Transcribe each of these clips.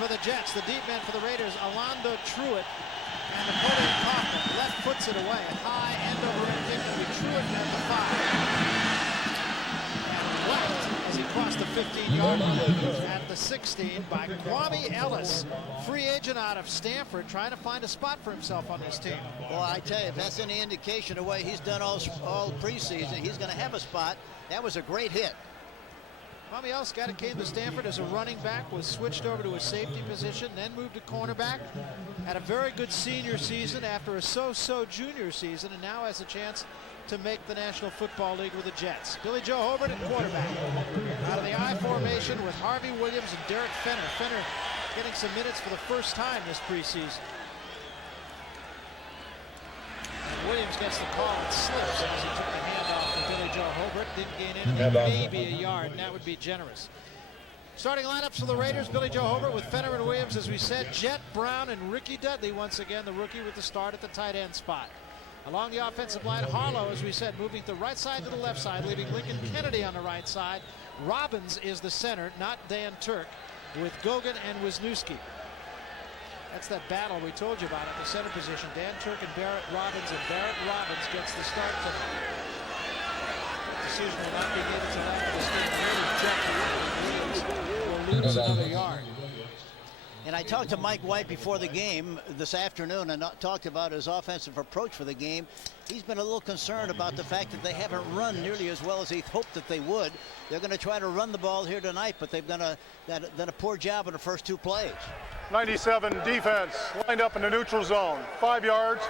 for the Jets. The deep man for the Raiders, Alonzo Truitt. And Napoleon Kaufman left foots it away. High end over end kick will be Truitt at the 5. And left as he crossed the 15-yard line at the 16 by Kwame Ellis. Free agent out of Stanford, trying to find a spot for himself on this team. Well, I tell you, if that's any indication of the way he's done all preseason, he's going to have a spot. That was a great hit. Kwame Ellis came to Stanford as a running back, was switched over to a safety position, then moved to cornerback. Had a very good senior season after a so-so junior season, and now has a chance to make the National Football League with the Jets. Billy Joe Hobart at quarterback. Out of the I formation with Harvey Williams and Derek Fenner. Fenner getting some minutes for the first time this preseason. And Williams gets the call and slips as he took the handoff from Billy Joe Hobart. Didn't gain anything, maybe a yard, and that would be generous. Starting lineups for the Raiders, Billy Joe Hobart with Fenner and Williams, as we said. Jet Brown and Ricky Dudley, once again, the rookie with the start at the tight end spot. Along the offensive line, Harlow, as we said, moving the right side to the left side, leaving Lincoln Kennedy on the right side. Robbins is the center, not Dan Turk, with Gogan and Wisniewski. That's that battle we told you about at the center position. Dan Turk and Barrett Robbins, and Barrett Robbins gets the start tonight. Decision will not be made until after this game. Will lose another yard. And I talked to Mike White before the game this afternoon and talked about his offensive approach for the game. He's been a little concerned about the fact that they haven't run nearly as well as he hoped that they would. They're going to try to run the ball here tonight, but they've done a poor job in the first two plays. 97 defense lined up in the neutral zone. 5 yards,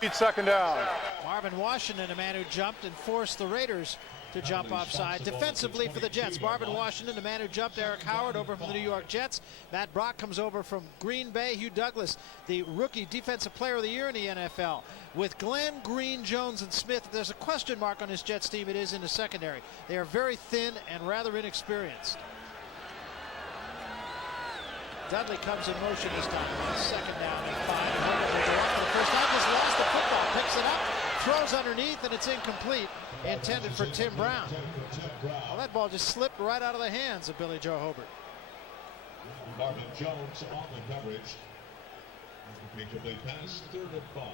lead second down. Marvin Washington, a man who jumped and forced the Raiders to jump offside. Defensively for the Jets, Marvin Washington, the man who jumped, Eric Howard, over from the New York Jets. Matt Brock comes over from Green Bay. Hugh Douglas, the rookie defensive player of the year in the NFL. With Glenn, Green, Jones, and Smith, there's a question mark on this Jets team. It is in the secondary. They are very thin and rather inexperienced. Dudley comes in motion this time. Second down and 5. Herbert will go up for the first time. Just lost the football. Picks it up. Throws underneath, and it's incomplete. Intended for Tim Brown. Well, that ball just slipped right out of the hands of Billy Joe Hobart. Marvin Jones on the coverage. Incomplete pass, 3rd and 5.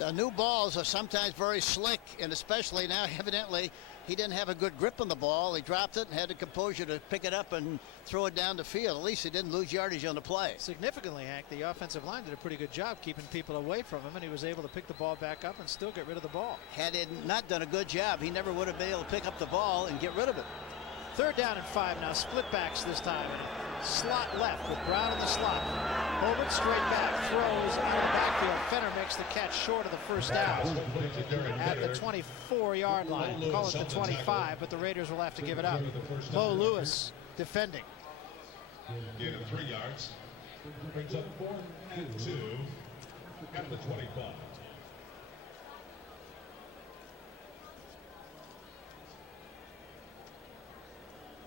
The new balls are sometimes very slick, and especially now, evidently, he didn't have a good grip on the ball. He dropped it and had the composure to pick it up and throw it down the field. At least he didn't lose yardage on the play. Significantly, Hank, the offensive line did a pretty good job keeping people away from him, and he was able to pick the ball back up and still get rid of the ball. Had he not done a good job, he never would have been able to pick up the ball and get rid of it. 3rd down and 5 now. Split backs this time. Slot left with Brown in the slot. Hobart straight back, throws out of the backfield. Fenner makes the catch short of the first down at the 24-yard line. Call it the 25, but the Raiders will have to give it up. Bo Lewis defending. Gain of 3 yards. Brings up 4th and 2 at the 25.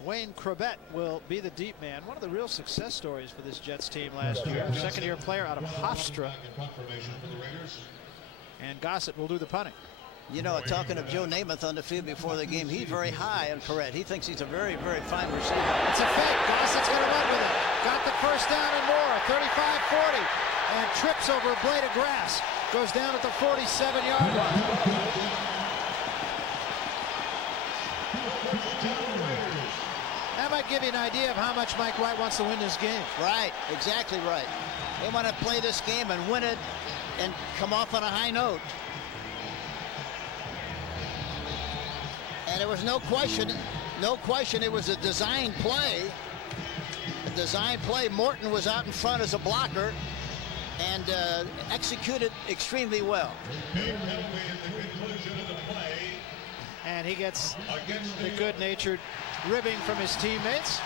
Wayne Crabette will be the deep man. One of the real success stories for this Jets team last year. Second-year player out of Hofstra. And Gossett will do the punting. You know, talking to Joe Namath on the field before the game, he's very high on Crabette. He thinks he's a very, very fine receiver. It's a fake. Gossett's going to run with it. Got the first down and more. 35-40. And trips over a blade of grass. Goes down at the 47-yard line. That might give you an idea of how much Mike White wants to win this game. Right, exactly right. They want to play this game and win it and come off on a high note. And there was no question it was a design play. A design play. Morton was out in front as a blocker and executed extremely well. And he gets the good-natured ribbing from his teammates.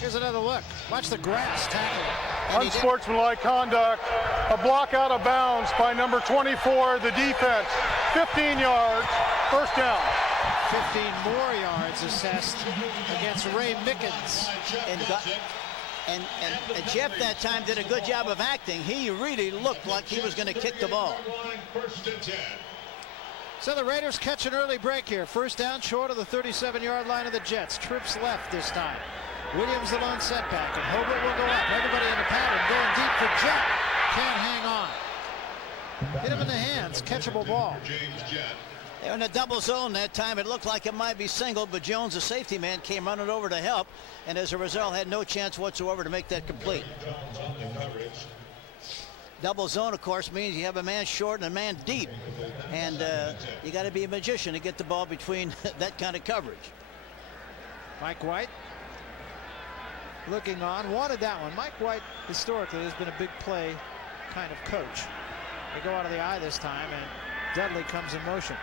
Here's another look. Watch the grass tackle. Unsportsmanlike conduct. A block out of bounds by number 24, the defense. 15 yards, first down. 15 more yards assessed against Ray Mickens. And Jeff that time did a good job of acting. He really looked like he was going to kick the ball. So the Raiders catch an early break here. First down short of the 37-yard line of the Jets. Trips left this time. Williams the lone setback, and Hobart will go up. Everybody in the pattern going deep for Jett. Can't hang on. Hit him in the hands. Catchable ball. They're in a double zone that time. It looked like it might be single, but Jones, the safety man, came running over to help, and as a result had no chance whatsoever to make that complete. Double zone, of course, means you have a man short and a man deep, and you got to be a magician to get the ball between that kind of coverage. Mike White looking on, wanted that one. Mike White historically has been a big play kind of coach. They go out of the eye this time, and Dudley comes in motion.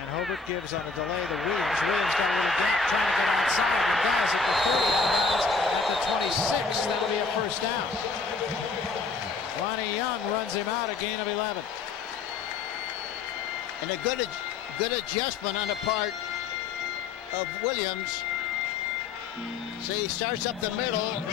And Hobart gives on a delay to Williams. Williams got a little gap trying to get outside, and does at the 30, at the 26. That'll be a first down. Lonnie Young runs him out, a gain of 11. And a good adjustment on the part of Williams. So he starts up the middle and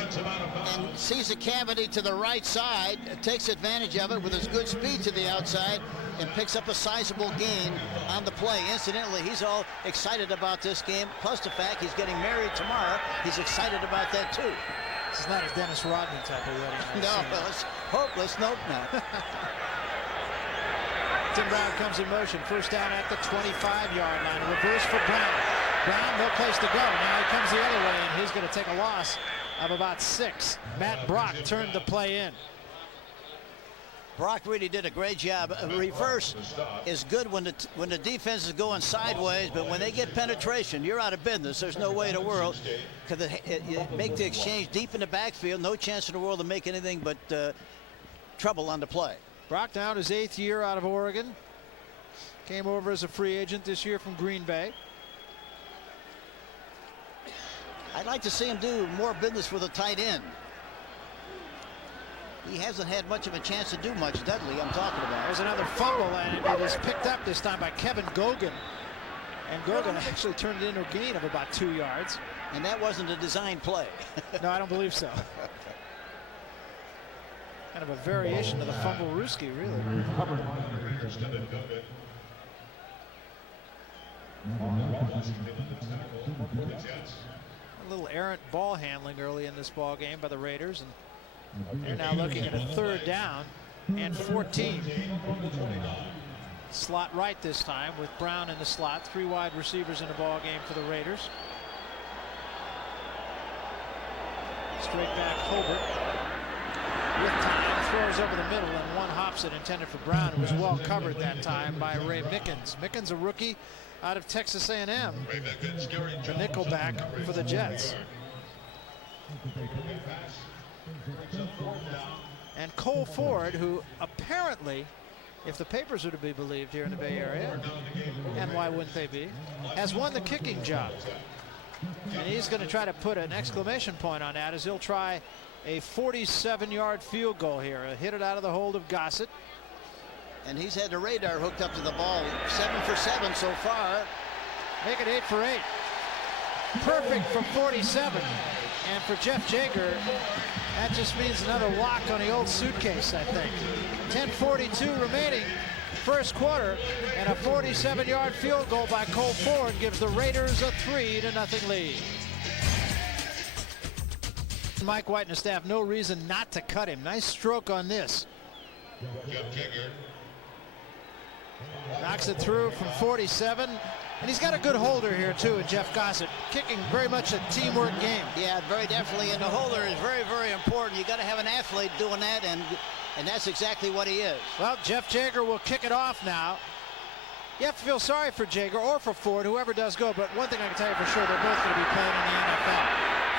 sees a cavity to the right side, takes advantage of it with his good speed to the outside, and picks up a sizable gain on the play. Incidentally, he's all excited about this game, plus the fact he's getting married tomorrow. He's excited about that too. This is not a Dennis Rodman type of wedding. No, let's hope. Let's note now. Tim Brown comes in motion. First down at the 25-yard line. Reverse for Brown. Brown, no place to go. Now he comes the other way, and he's going to take a loss of about 6. Matt Brock turned the play in. Brock really did a great job. Reverse is good when the defense is going sideways, but when they get penetration, you're out of business. There's no way in the world. Because you make the exchange deep in the backfield, no chance in the world to make anything but trouble on the play. Brock now his 8th year out of Oregon. Came over as a free agent this year from Green Bay. I'd like to see him do more business with a tight end. He hasn't had much of a chance to do much. Dudley, I'm talking about. There's another fumble, and it is picked up this time by Kevin Gogan. And Gogan actually turned it into a gain of about 2 yards. And that wasn't a design play. No, I don't believe so. Kind of a variation of the fumble Ruski, really. A little errant ball handling early in this ball game by the Raiders, and they're now looking at a 3rd down and 14. Slot right this time with Brown in the slot. 3 wide receivers in the ball game for the Raiders. Straight back Hobart with time, throws over the middle, and one hops it intended for Brown, who was well covered that time by Ray Mickens. Mickens, a rookie out of Texas A&M, the nickelback for the Jets. And Cole Ford, who apparently, if the papers are to be believed here in the Bay Area, and why wouldn't they be, has won the kicking job. And he's going to try to put an exclamation point on that as he'll try a 47-yard field goal here. Hit it out of the hold of Gossett. And he's had the radar hooked up to the ball. 7 for 7 so far. Make it 8 for 8. Perfect from 47. And for Jeff Jager, that just means another lock on the old suitcase, I think. 10:42 remaining, first quarter, and a 47-yard field goal by Cole Ford gives the Raiders a 3-0 lead. Mike White and the staff, no reason not to cut him. Nice stroke on this. Knocks it through from 47. And he's got a good holder here, too, in Jeff Gossett. Kicking very much a teamwork game. Yeah, very definitely. And the holder is very, very important. You got to have an athlete doing that, and that's exactly what he is. Well, Jeff Jager will kick it off now. You have to feel sorry for Jager or for Ford, whoever does go. But one thing I can tell you for sure, they're both going to be playing in the NFL.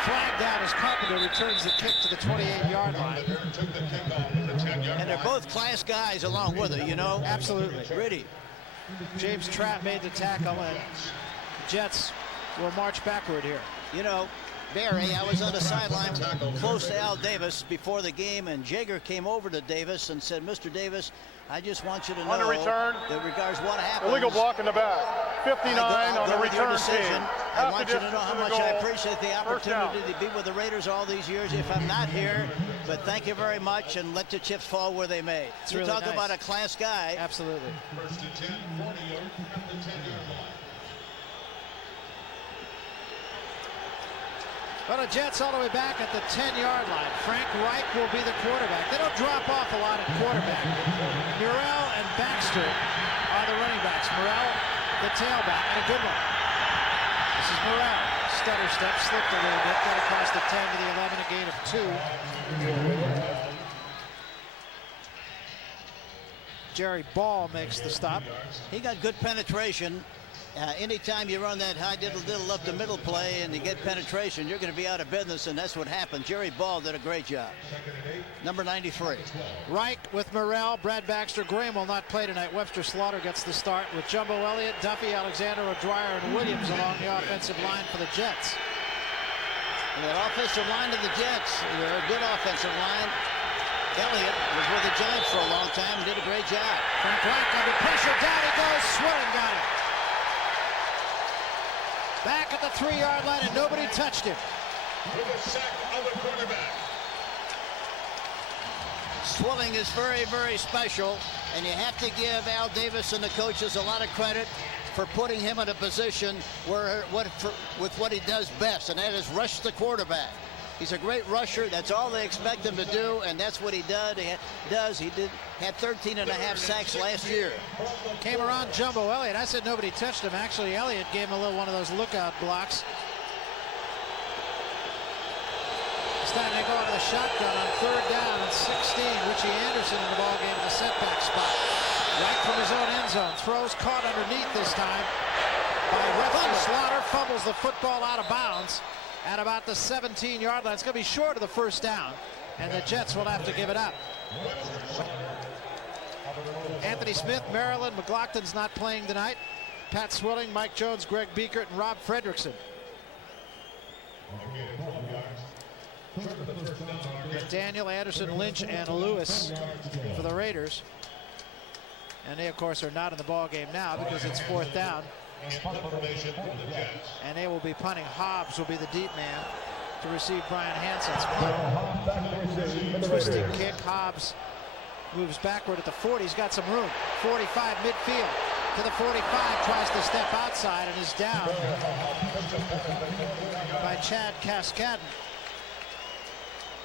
Flagged out as Carpenter returns the kick to the 28-yard line. And they're both class guys along with it, you know. Absolutely. Gritty. James Trapp made the tackle, and the Jets will march backward here. You know, Barry, I was on the sideline close to Al Davis before the game, and Jager came over to Davis and said, Mr. Davis, I just want you to know on the return, that regards what happened. Illegal block in the back. 59 on the return team. I want you to know how much I appreciate the opportunity to be with the Raiders all these years if I'm not here. But thank you very much, and let the chips fall where they may. It's You really talk nice. about a class guy. Absolutely. First and 10, 40 yards at the 10-yard line. Well, the Jets all the way back at the 10-yard line. Frank Reich will be the quarterback. They don't drop off a lot at quarterback. Murrell and Baxter are the running backs. Murrell, the tailback, and a good one. This is Murrell. Stutter step, slipped a little bit, got across the 10 to the 11, a gain of 2. Jerry Ball makes the stop. He got good penetration. Anytime you run that high diddle up the middle play and you get penetration, you're going to be out of business, and that's what happened. Jerry Ball did a great job. Number 93. Reich with Murrell, Brad Baxter, Graham will not play tonight. Webster Slaughter gets the start with Jumbo Elliott, Duffy, Alexander, O'Dwyer, and Williams along the offensive line for the Jets. And that offensive line of the Jets, they're a good offensive line. Elliott was with the Giants for a long time and did a great job. Frank Reich under pressure, down he goes, Swilling got it. Back at the 3-yard line, and nobody touched him. With a sack of the quarterback. Swilling is very, very special, and you have to give Al Davis and the coaches a lot of credit for putting him in a position where with what he does best, and that is rush the quarterback. He's a great rusher. That's all they expect him to do, and that's what he does. He had 13.5 sacks last year. Came around Jumbo Elliott. I said nobody touched him. Actually, Elliott gave him a little one of those lookout blocks. This time they go out of the shotgun on 3rd down and 16. Richie Anderson in the ballgame in the setback spot. Right from his own end zone. Throws caught underneath this time by Webster Slaughter. Fumbles the football out of bounds at about the 17-yard line. It's going to be short of the 1st down, and the Jets will have to give it up. Anthony Smith, Maryland, McLaughlin's not playing tonight. Pat Swilling, Mike Jones, Greg Biekert, and Rob Fredrickson. Daniel, Anderson, Lynch, and Lewis for the Raiders. And they, of course, are not in the ball game now because it's 4th down. And they will be punting. Hobbs will be the deep man to receive Brian Hansen's punt. Twisting kick. Hobbs moves backward at the 40. He's got some room. 45 midfield to the 45. Tries to step outside and is down by Chad Cascadden.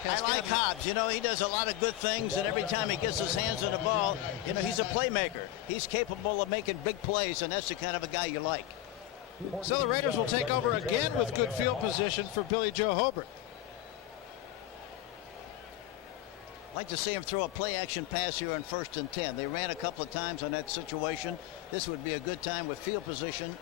I like Hobbs. You know, he does a lot of good things, and every time he gets his hands on the ball, you know, he's a playmaker. He's capable of making big plays, and that's the kind of a guy you like. So the Raiders will take over again with good field position for Billy Joe Hobert. I'd like to see him throw a play-action pass here on 1st and 10. They ran a couple of times on that situation. This would be a good time with field position.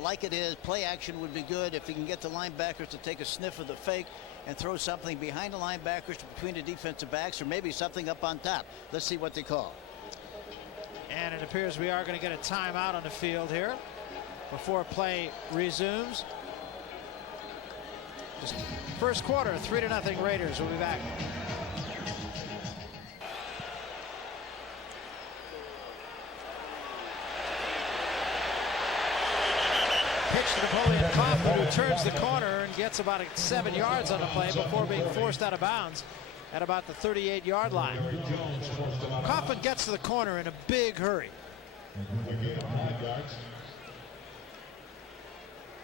Like it is, play action would be good if he can get the linebackers to take a sniff of the fake and throw something behind the linebackers between the defensive backs, or maybe something up on top. Let's see what they call. And it appears we are going to get a timeout on the field here before play resumes. Just 1st quarter, 3-0 Raiders. We'll be back. Pitch to Napoleon Kaufman, who turns the corner and gets about 7 yards on the play before being forced out of bounds at about the 38-yard line. Kaufman gets to the corner in a big hurry.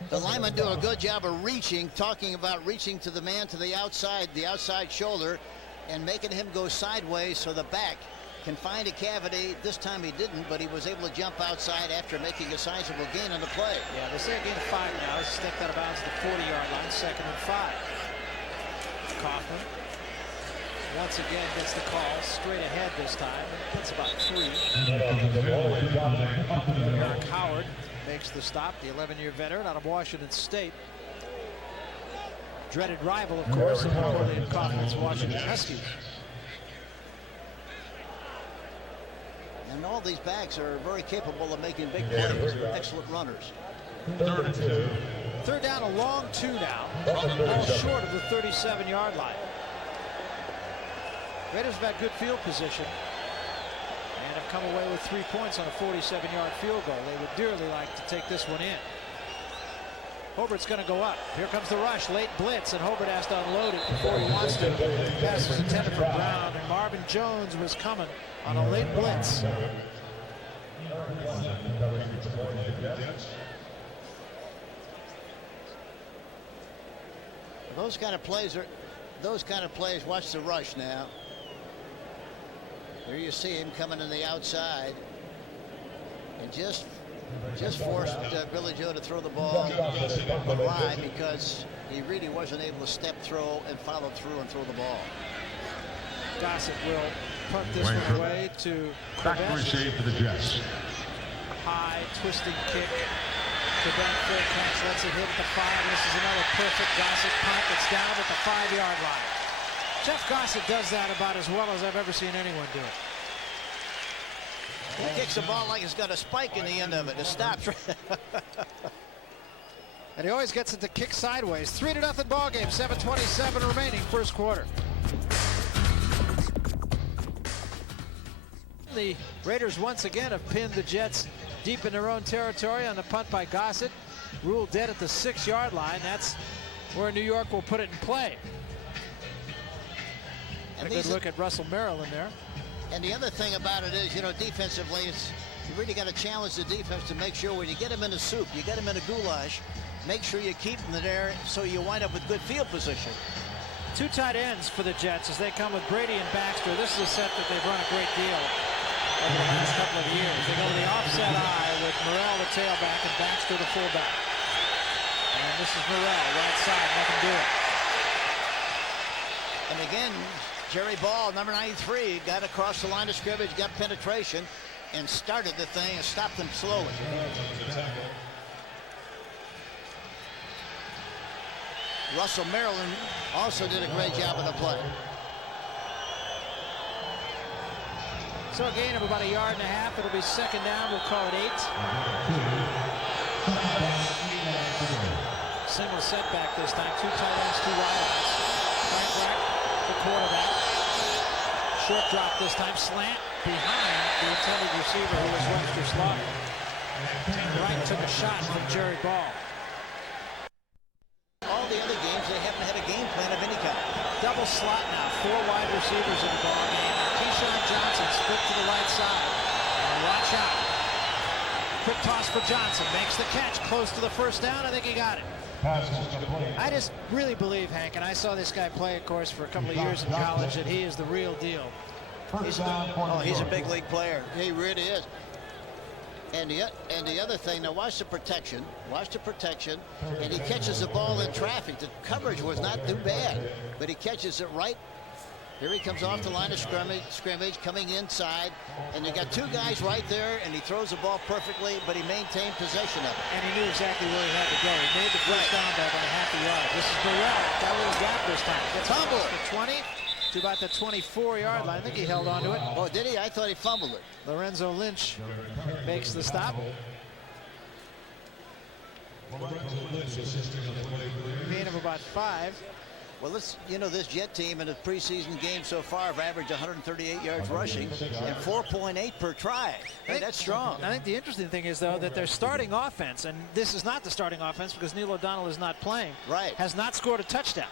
The linemen do a good job of reaching, talking about reaching to the man to the outside shoulder, and making him go sideways so the back can find a cavity. This time he didn't, but he was able to jump outside after making a sizable gain on the play. Yeah, they say a gain of 5 now. He's stepped out of bounds at the 40-yard line, 2nd and 5. Kaufman once again gets the call, straight ahead this time. That's about 3. Eric Howard makes the stop, the 11-year veteran out of Washington State. Dreaded rival, of course, of Napoleon Kaufman's Washington Huskies. And all these backs are very capable of making big plays. They're excellent runners. 3rd and 2. 3rd down, a long 2 now. All short of the 37-yard line. Raiders have had good field position and have come away with 3 points on a 47-yard field goal. They would dearly like to take this one in. Hobart's going to go up. Here comes the rush. Late blitz, and Hobart has to unload it before he wants to. Pass was intended for Brown, and Marvin Jones was coming on a late blitz. Those kind of plays. Watch the rush now. There you see him coming in the outside, and just forced Billy Joe to throw the ball wide because he really wasn't able to step throw and follow through and throw the ball. Gossett will punt this one away to back receive for the Jets. High twisting kick. Quebec full catch, lets it hit at the 5. This is another perfect Gossett punt. It's down at the 5-yard line. Jeff Gossett does that about as well as I've ever seen anyone do it. He kicks the ball like it's got a spike in the end of it. It stops. And he always gets it to kick sideways. 3-0 ball game. 7:27 remaining, first quarter. The Raiders once again have pinned the Jets deep in their own territory on the punt by Gossett. Ruled dead at the 6-yard line. That's where New York will put it in play. And a good look at Russell Merrill in there. And the other thing about it is, you know, defensively, you really got to challenge the defense to make sure when you get them in a soup, you get them in a goulash, make sure you keep them there so you wind up with good field position. 2 tight ends for the Jets as they come with Brady and Baxter. This is a set that they've run a great deal over the last couple of years. They go to the offset eye with Morrell the tailback and Baxter the fullback. And this is Morrell, right side, nothing doing. And again, Jerry Ball, number 93, got across the line of scrimmage, got penetration, and started the thing and stopped them slowly. Russell Merrill also did a great job of the play. So a gain of about 1.5 yards. It'll be second down. We'll call it 8. Single setback this time. 2 tight ends, 2 wideouts. Frank Wright, the quarterback. Short drop this time. Slant behind the intended receiver who was Webster Slaughter. Wright took a shot from Jerry Ball. All the other games, they haven't had a game plan of any kind. Double slot now. 4 wide receivers in the ball game. Keyshawn Johnson split to the right side. And watch out. Quick toss for Johnson. Makes the catch close to the first down. I think he got it. I just really believe, Hank, and I saw this guy play, of course, for a couple of years in college, that he is the real deal. He's a big league player. He really is. And the other thing, now watch the protection. Watch the protection. And he catches the ball in traffic. The coverage was not too bad, but he catches it right. Here he comes off the line of scrimmage, coming inside, and you got 2 guys right there, and he throws the ball perfectly, but he maintained possession of it. And he knew exactly where he had to go. He made the first down by about 1/2 yard. This is Burrell. Got a little gap this time. Gets fumble. The 20 to about the 24-yard line. I think he held on to it. Oh, did he? I thought he fumbled it. Lorenzo Lynch makes the stop. Gain of about 5. Well, this Jet team in the preseason game so far have averaged 138 yards rushing and 4.8 per try. Hey, that's strong. I think the interesting thing is, though, that their starting offense, and this is not the starting offense because Neil O'Donnell is not playing, has not scored a touchdown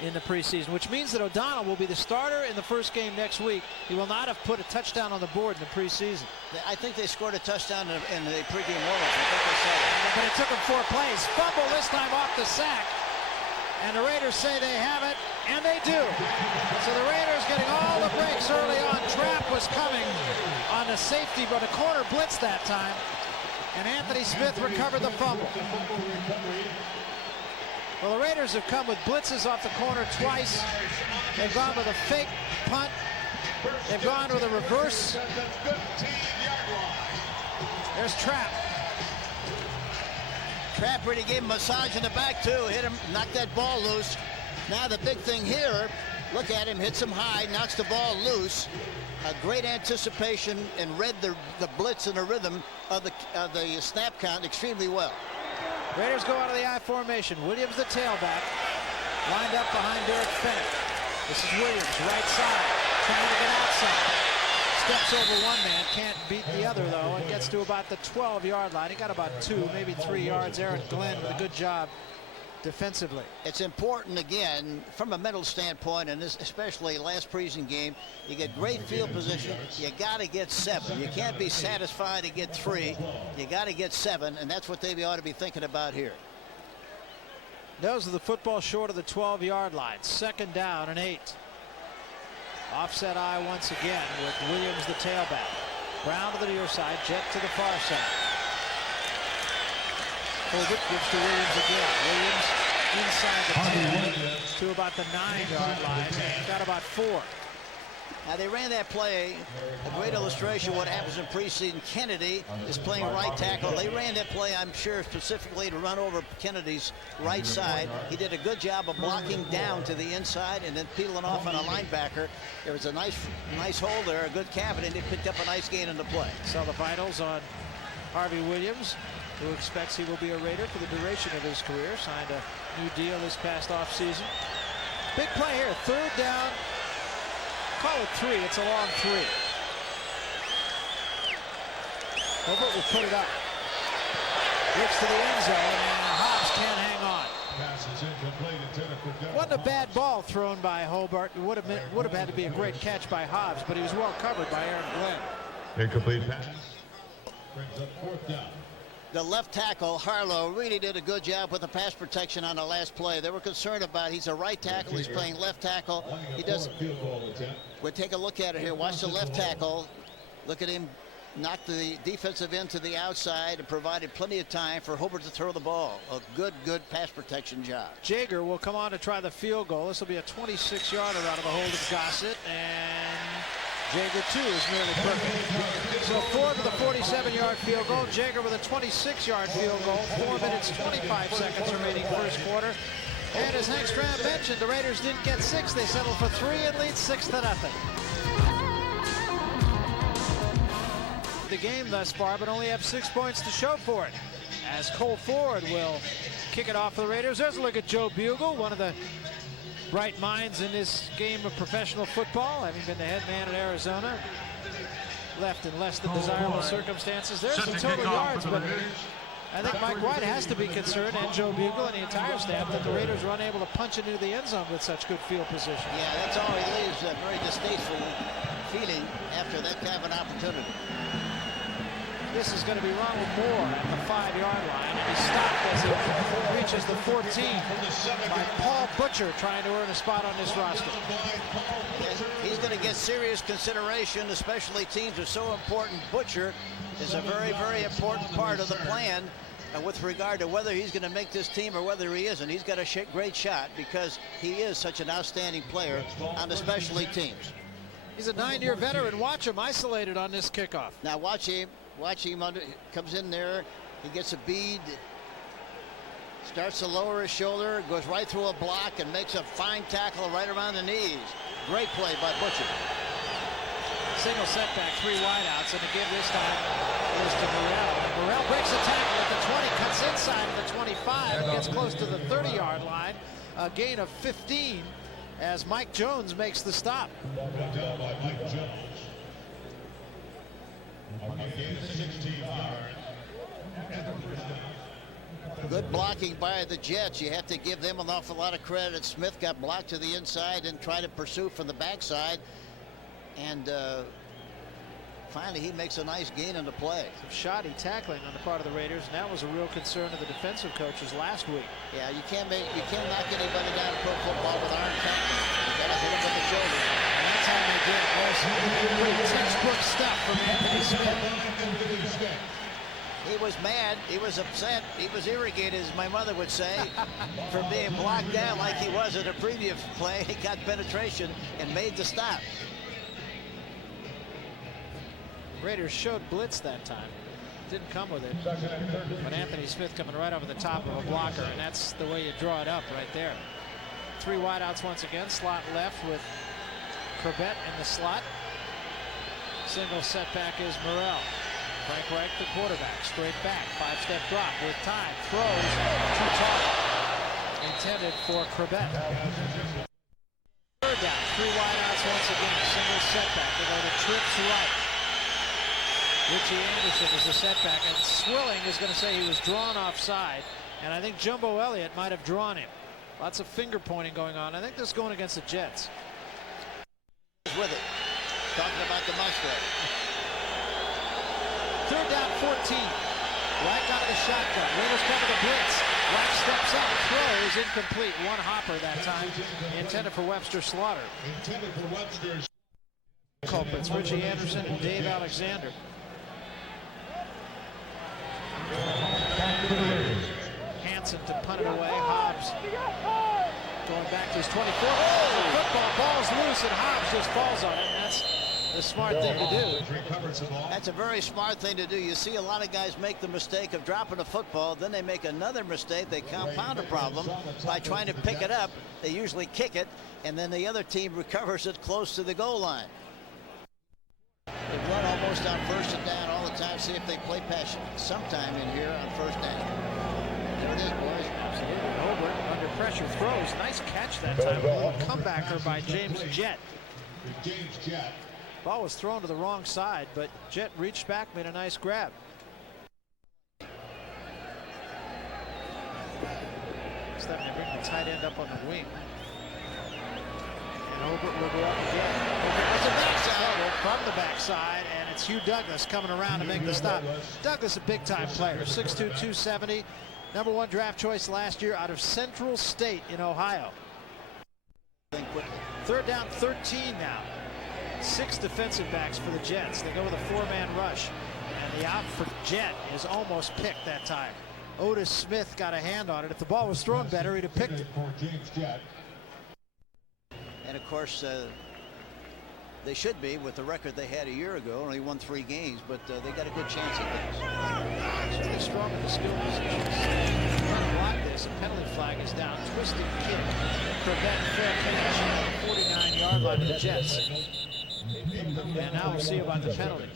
in the preseason, which means that O'Donnell will be the starter in the first game next week. He will not have put a touchdown on the board in the preseason. I think they scored a touchdown in the pregame warm-up. I think they said it. But it took them 4 plays. Fumble this time off the sack. And the Raiders say they have it, and they do. So the Raiders getting all the breaks early on. Trap was coming on the safety, but a corner blitz that time. And Anthony Smith recovered the fumble. Well, the Raiders have come with blitzes off the corner twice. They've gone with a fake punt. They've gone with a reverse. There's Trap. Trap really gave him a massage in the back, too. Hit him, knocked that ball loose. Now the big thing here, look at him, hits him high, knocks the ball loose. A great anticipation and read the blitz and the rhythm of the snap count extremely well. Raiders go out of the I formation. Williams, the tailback, lined up behind Derek Fennett. This is Williams, right side, trying to get outside. Steps over one man, can't beat the other though, and gets to about the 12-yard line. He got about 2, maybe 3 yards there, and Glenn with a good job defensively. It's important, again, from a mental standpoint, and this, especially last preseason game, you get great field position. You got to get 7. You can't be satisfied to get 3. You got to get 7, and that's what they ought to be thinking about here. Nose of the football short of the 12-yard line. 2nd down and 8. Offset eye once again with Williams, the tailback. Brown to the near side, Jet to the far side. Holbert gives to Williams again. Williams inside the 10 to about the 9-yard line. Got about 4. Now they ran that play, a great illustration of what happens in preseason. Kennedy is playing right tackle. They ran that play, I'm sure, specifically to run over Kennedy's right side. He did a good job of blocking down to the inside and then peeling off on a linebacker. There was a nice hole there, a good cavity, and they picked up a nice gain in the play. Saw the vitals on Harvey Williams, who expects he will be a Raider for the duration of his career. Signed a new deal this past offseason. Big play here, 3rd down. Call it 3. It's a long 3. Holbert will put it up. Gets to the end zone, and Hobbs can't hang on. Wasn't a bad ball thrown by Holbert. It would have had to be a great catch by Hobbs, but he was well covered by Aaron Glenn. Incomplete pass. Brings up 4th down. The left tackle, Harlow, really did a good job with the pass protection on the last play. They were concerned about, he's a right tackle, he's playing left tackle. He does. We'll take a look at it here. Watch the left tackle. Look at him knock the defensive end to the outside and provided plenty of time for Hobart to throw the ball. A good pass protection job. Jager will come on to try the field goal. This will be a 26-yarder out of the hold of Gossett, and Jager, too, is nearly perfect. So Ford with a 47-yard field goal. Jager with a 26-yard field goal. 4 minutes, 25 seconds remaining first quarter. And as Hank Stram mentioned, the Raiders didn't get 6. They settled for 3 and lead 6-0. The game thus far, but only have 6 points to show for it. As Cole Ford will kick it off for the Raiders. There's a look at Joe Bugle, one of the bright minds in this game of professional football, having been the head man at Arizona. Left in less than desirable circumstances. There's some total yards, but I think Mike White has to be concerned, and Joe Bugle and the entire staff, that the Raiders were unable to punch it into the end zone with such good field position. Yeah, that's all he leaves, a very distasteful feeling after that kind of an opportunity. This is going to be Ronald Moore at the 5-yard line, and he's stopped as he reaches the 14 by Paul Butcher, trying to earn a spot on this roster. He's going to get serious consideration, especially teams are so important. Butcher is a very important part of the plan with regard to whether he's going to make this team or whether he isn't. He's got a great shot because he is such an outstanding player on the special league teams. He's a 9-year veteran. Watch him isolated on this kickoff. Now watch him comes in there, he gets a bead, starts to lower his shoulder, goes right through a block and makes a fine tackle right around the knees. Great play by Butcher. Single setback, 3 wideouts, and again this time goes to Morrell. Morrell breaks a tackle at the 20, cuts inside of the 25, and gets close to the 30-yard line. A gain of 15 as Mike Jones makes the stop. Down by Mike Jones. Good blocking by the Jets. You have to give them an awful lot of credit. Smith got blocked to the inside and tried to pursue from the backside. And finally, he makes a nice gain in the play. Some shoddy tackling on the part of the Raiders, and that was a real concern of the defensive coaches last week. Yeah, you can't knock anybody down in pro football with iron tackling. You got to hit him with the shoulder. And that's how they did it. Was textbook stuff from Anthony Smith. He was mad, he was upset, he was irrigated, as my mother would say, for being blocked down like he was in a previous play. He got penetration and made the stop. Raiders showed blitz that time. Didn't come with it. But Anthony Smith coming right over the top of a blocker, and that's the way you draw it up right there. 3 wideouts once again. Slot left with Corbett in the slot. Single setback is Morrell. Frank Reich, the quarterback, straight back, 5-step drop with time, throws, too tall. Intended for Corbett. 3rd down. 3 wideouts once again. Single setback. They go to trips right. Richie Anderson is the setback, and Swilling is going to say he was drawn offside, and I think Jumbo Elliott might have drawn him. Lots of finger pointing going on. I think this is going against the Jets. With it. Talking about the Muskrat. 3rd down, 14. Reich out of the shotgun. Raiders cover the blitz. Reich steps up, throws, incomplete. One hopper that time, intended for Webster Slaughter. Intended for Webster's. Culprits, Richie Anderson and Dave Alexander. Hansen to punt it away. Hobbs going back to his 24. Oh, football, ball's loose, and Hobbs just falls on it. And that's the smart thing to do. That's a very smart thing to do. You see a lot of guys make the mistake of dropping a football, then they make another mistake. They compound a problem by trying to pick it up. They usually kick it, and then the other team recovers it close to the goal line. They run almost on 1st and down all the time. See if they play passion sometime in here on 1st down. There it is, boys. Absolutely. Hobart under pressure throws. Nice catch that time. A comebacker by James Jett. James Jett. Ball was thrown to the wrong side, but Jett reached back, made a nice grab. Instead, they bring the tight end up on the wing. And Hobart will go up again. Hobart was a backside from the backside, and it's Hugh Douglas coming around to make the stop. Douglas, a big-time player, 6'2", 270, #1 draft choice last year out of Central State in Ohio. 3rd down, 13 now. 6 defensive backs for the Jets. They go with a 4-man rush, and the out for Jett is almost picked that time. Otis Smith got a hand on it. If the ball was thrown better, he'd have picked it. And of course, they should be with the record they had a year ago. Only won 3 games, but they got a good chance at this. Really strong in the skill positions. Trying to block this. A penalty flag is down. Twisting kick. Prevent fair catch. 49-yard line to the Jets. And now we'll see about the penalty.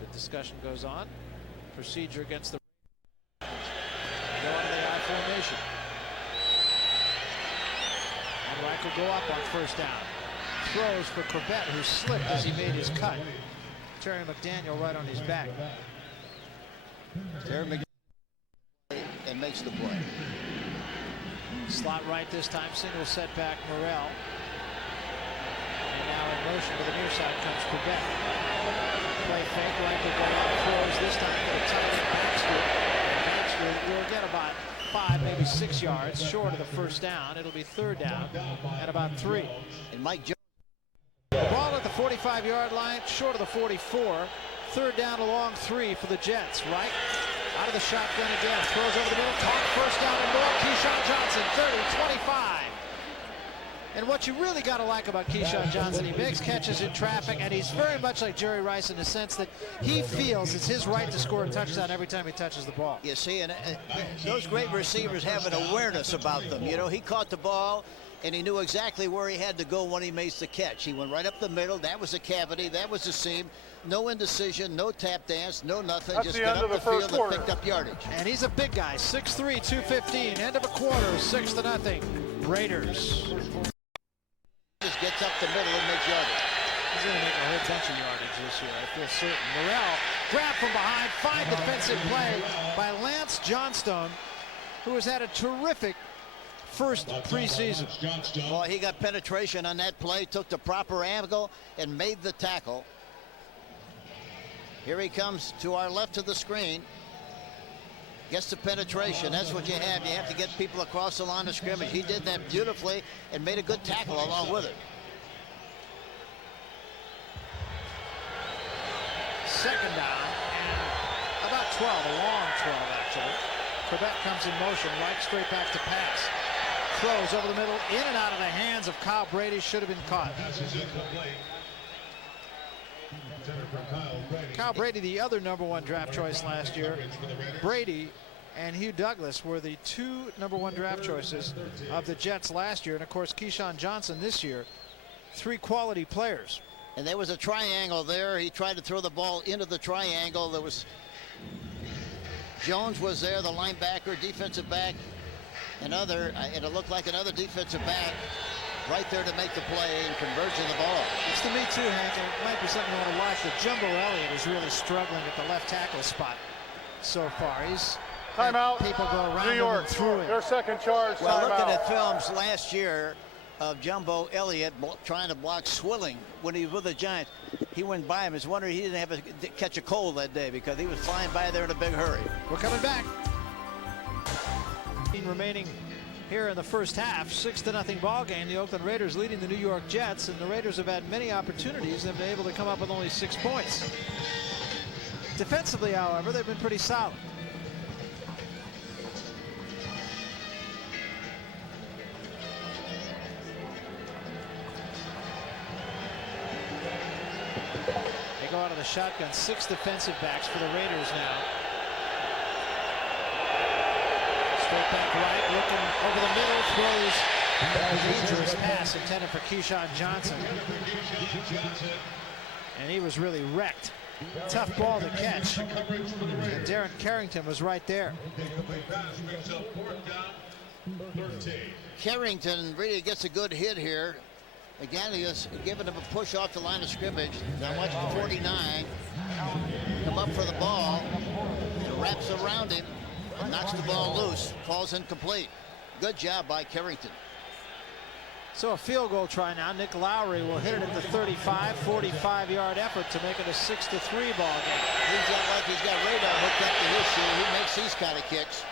The discussion goes on. Procedure against the go into the I formation. And Reich will go up on 1st down. Throws for Corbett, who slipped as he made his cut. Terry McDaniel right on his back. Terry McDaniel and makes the play. Slot right this time, single setback Morrell. And now in motion to the near side comes Corbett. Play fake, Reich will go up, throws this time to the tight end Baxter. Baxter will get about 5, maybe 6 yards short of the 1st down. It'll be 3rd down at about 3. And Mike Jones. The ball at the 45-yard line, short of the 44. 3rd down along 3 for the Jets. Right out of the shotgun again. Throws over the middle. Caught 1st down and more. Keyshawn Johnson, 30, 25. And what you really got to like about Keyshawn Johnson, he makes catches in traffic, and he's very much like Jerry Rice in the sense that he feels it's his right to score a touchdown every time he touches the ball. You see, and those great receivers have an awareness about them. You know, he caught the ball, and he knew exactly where he had to go when he makes the catch. He went right up the middle. That was a cavity. That was a seam. No indecision, no tap dance, no nothing. That's just the got end up of the the field first and quarter. picked up yardage. And he's a big guy, 6'3", 215. End of a quarter, 6-0. Raiders. Just gets up the middle and makes yardage. He's going to make a whole bunch of yardage this year, I feel certain. Morrell grabbed from behind, fine defensive play by Lance Johnstone, who has had a terrific first preseason. Boy, he got penetration on that play, took the proper angle, and made the tackle. Here he comes to our left of the screen. Gets the penetration. That's what you have. You have to get people across the line of scrimmage. He did that beautifully and made a good tackle along with it. 2nd down and about 12, a long 12 actually. Corbett comes in motion, right straight back to pass. Throws over the middle, in and out of the hands of Kyle Brady, should have been caught. Kyle Brady, the other #1 draft choice last year. Brady and Hugh Douglas were the 2 #1 draft choices of the Jets last year. And of course, Keyshawn Johnson this year. 3 quality players. And there was a triangle there. He tried to throw the ball into the triangle. There was Jones was there, the linebacker, defensive back, and it looked like another defensive back right there to make the play and conversion of the ball. It's to me too, Hank, and it might be something you want to watch, that Jumbo Elliott is really struggling at the left tackle spot so far. He's Timeout. People go around New York. him and through him. Their second charge. Well, looking timeout. at films last year of Jumbo Elliott trying to block Swilling when he was with the Giants, he went by him. It's a wonder he didn't have to catch a cold that day because he was flying by there in a big hurry. We're coming back. Remaining here in the first half, 6-0 ball game. The Oakland Raiders leading the New York Jets, and the Raiders have had many opportunities and have been able to come up with only 6 points. Defensively, however, they've been pretty solid. They go out of the shotgun, 6 defensive backs for the Raiders now. Straight back right, looking over the middle, throws a dangerous pass intended for Keyshawn Johnson. And he was really wrecked. Tough ball to catch. And Darren Carrington was right there. Carrington really gets a good hit here. Again, he is giving him a push off the line of scrimmage. Now watch the 49 come up for the ball. It wraps around him, knocks the ball loose, falls incomplete. Good job by Carrington. So a field goal try now. Nick Lowry will hit it at the 35, 45-yard effort to make it a 6-3 ball game. He's got radar hooked up to his shoe. He makes these kind of kicks.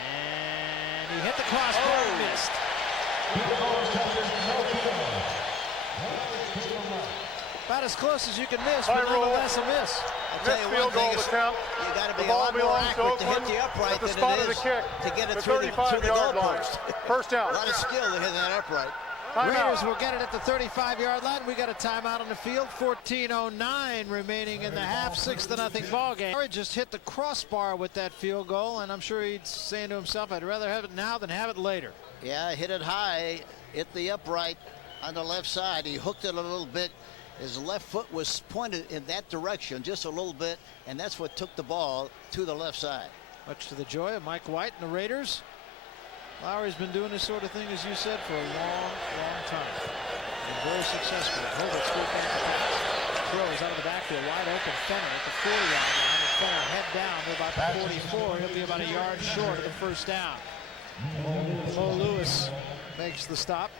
And he hit the crossbar and missed. About as close as you can miss, but nonetheless a miss. I'll tell you Field one goal thing, attempt. you got to The be a ball lot more belongs to accurate to hit Oakland the upright at the than spot it of the is kick. to get it The through the 35-yard line. goalpost. First down. A lot of skill to hit that upright. Raiders will get it at the 35-yard line. We got a timeout on the field. 14:09 remaining in the half. 6-0 ball game. He just hit the crossbar with that field goal, and I'm sure he's saying to himself, I'd rather have it now than have it later. Yeah, hit it high, hit the upright on the left side. He hooked it a little bit. His left foot was pointed in that direction just a little bit, and that's what took the ball to the left side. Much to the joy of Mike White and the Raiders. Lowry's been doing this sort of thing, as you said, for a long, long time. And very successful. Herbert straight back to pass. Throws out of the backfield, wide open. Fenner at the 40-yard line. And Fenner head down to about the 44. He'll be about a yard short of the first down. Mo Lewis makes the stop.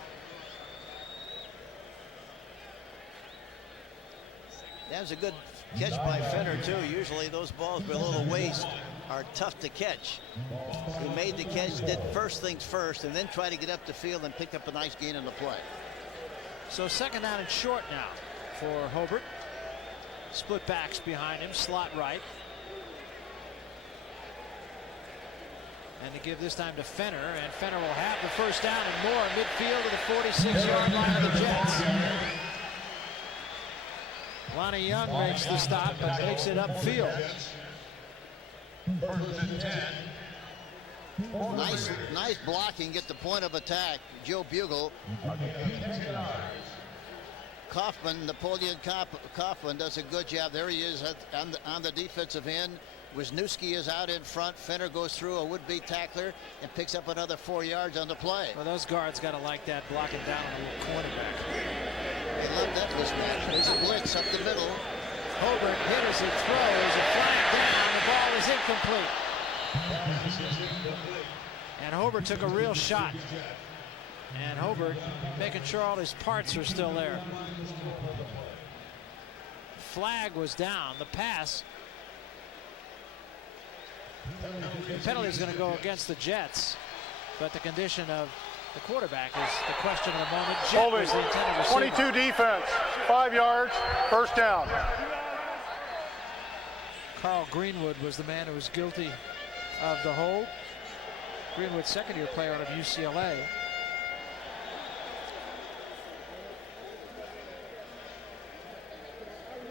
That was a good catch by Fenner, too. Usually those balls below the waist are tough to catch. He made the catch, did first things first, and then tried to get up the field and pick up a nice gain on the play. So second down and short now for Hobart. Split backs behind him, slot right. And to give this time to Fenner, and Fenner will have the first down and more midfield to the 46-yard line of the Jets. Lonnie Young makes the stop, but makes it upfield. Nice blocking, get the point of attack. Joe Bugle. Kaufman, Napoleon Kaufman does a good job. There he is on the defensive end. Wisniewski is out in front. Fenner goes through a would-be tackler and picks up another 4 yards on the play. Well, those guards got to like that, blocking down on the cornerback. They love that mismatch. There's a blitz up the middle. Hobart hit as he throws. A flag down. The ball is incomplete. And Hobart took a real shot. And Hobart making sure all his parts are still there. Flag was down. The pass. The penalty is going to go against the Jets. But the condition of the quarterback is the question of the moment. Jet was the intended receiver. 22 defense, 5 yards, first down. Carl Greenwood was the man who was guilty of the hold. Greenwood, second-year player out of UCLA.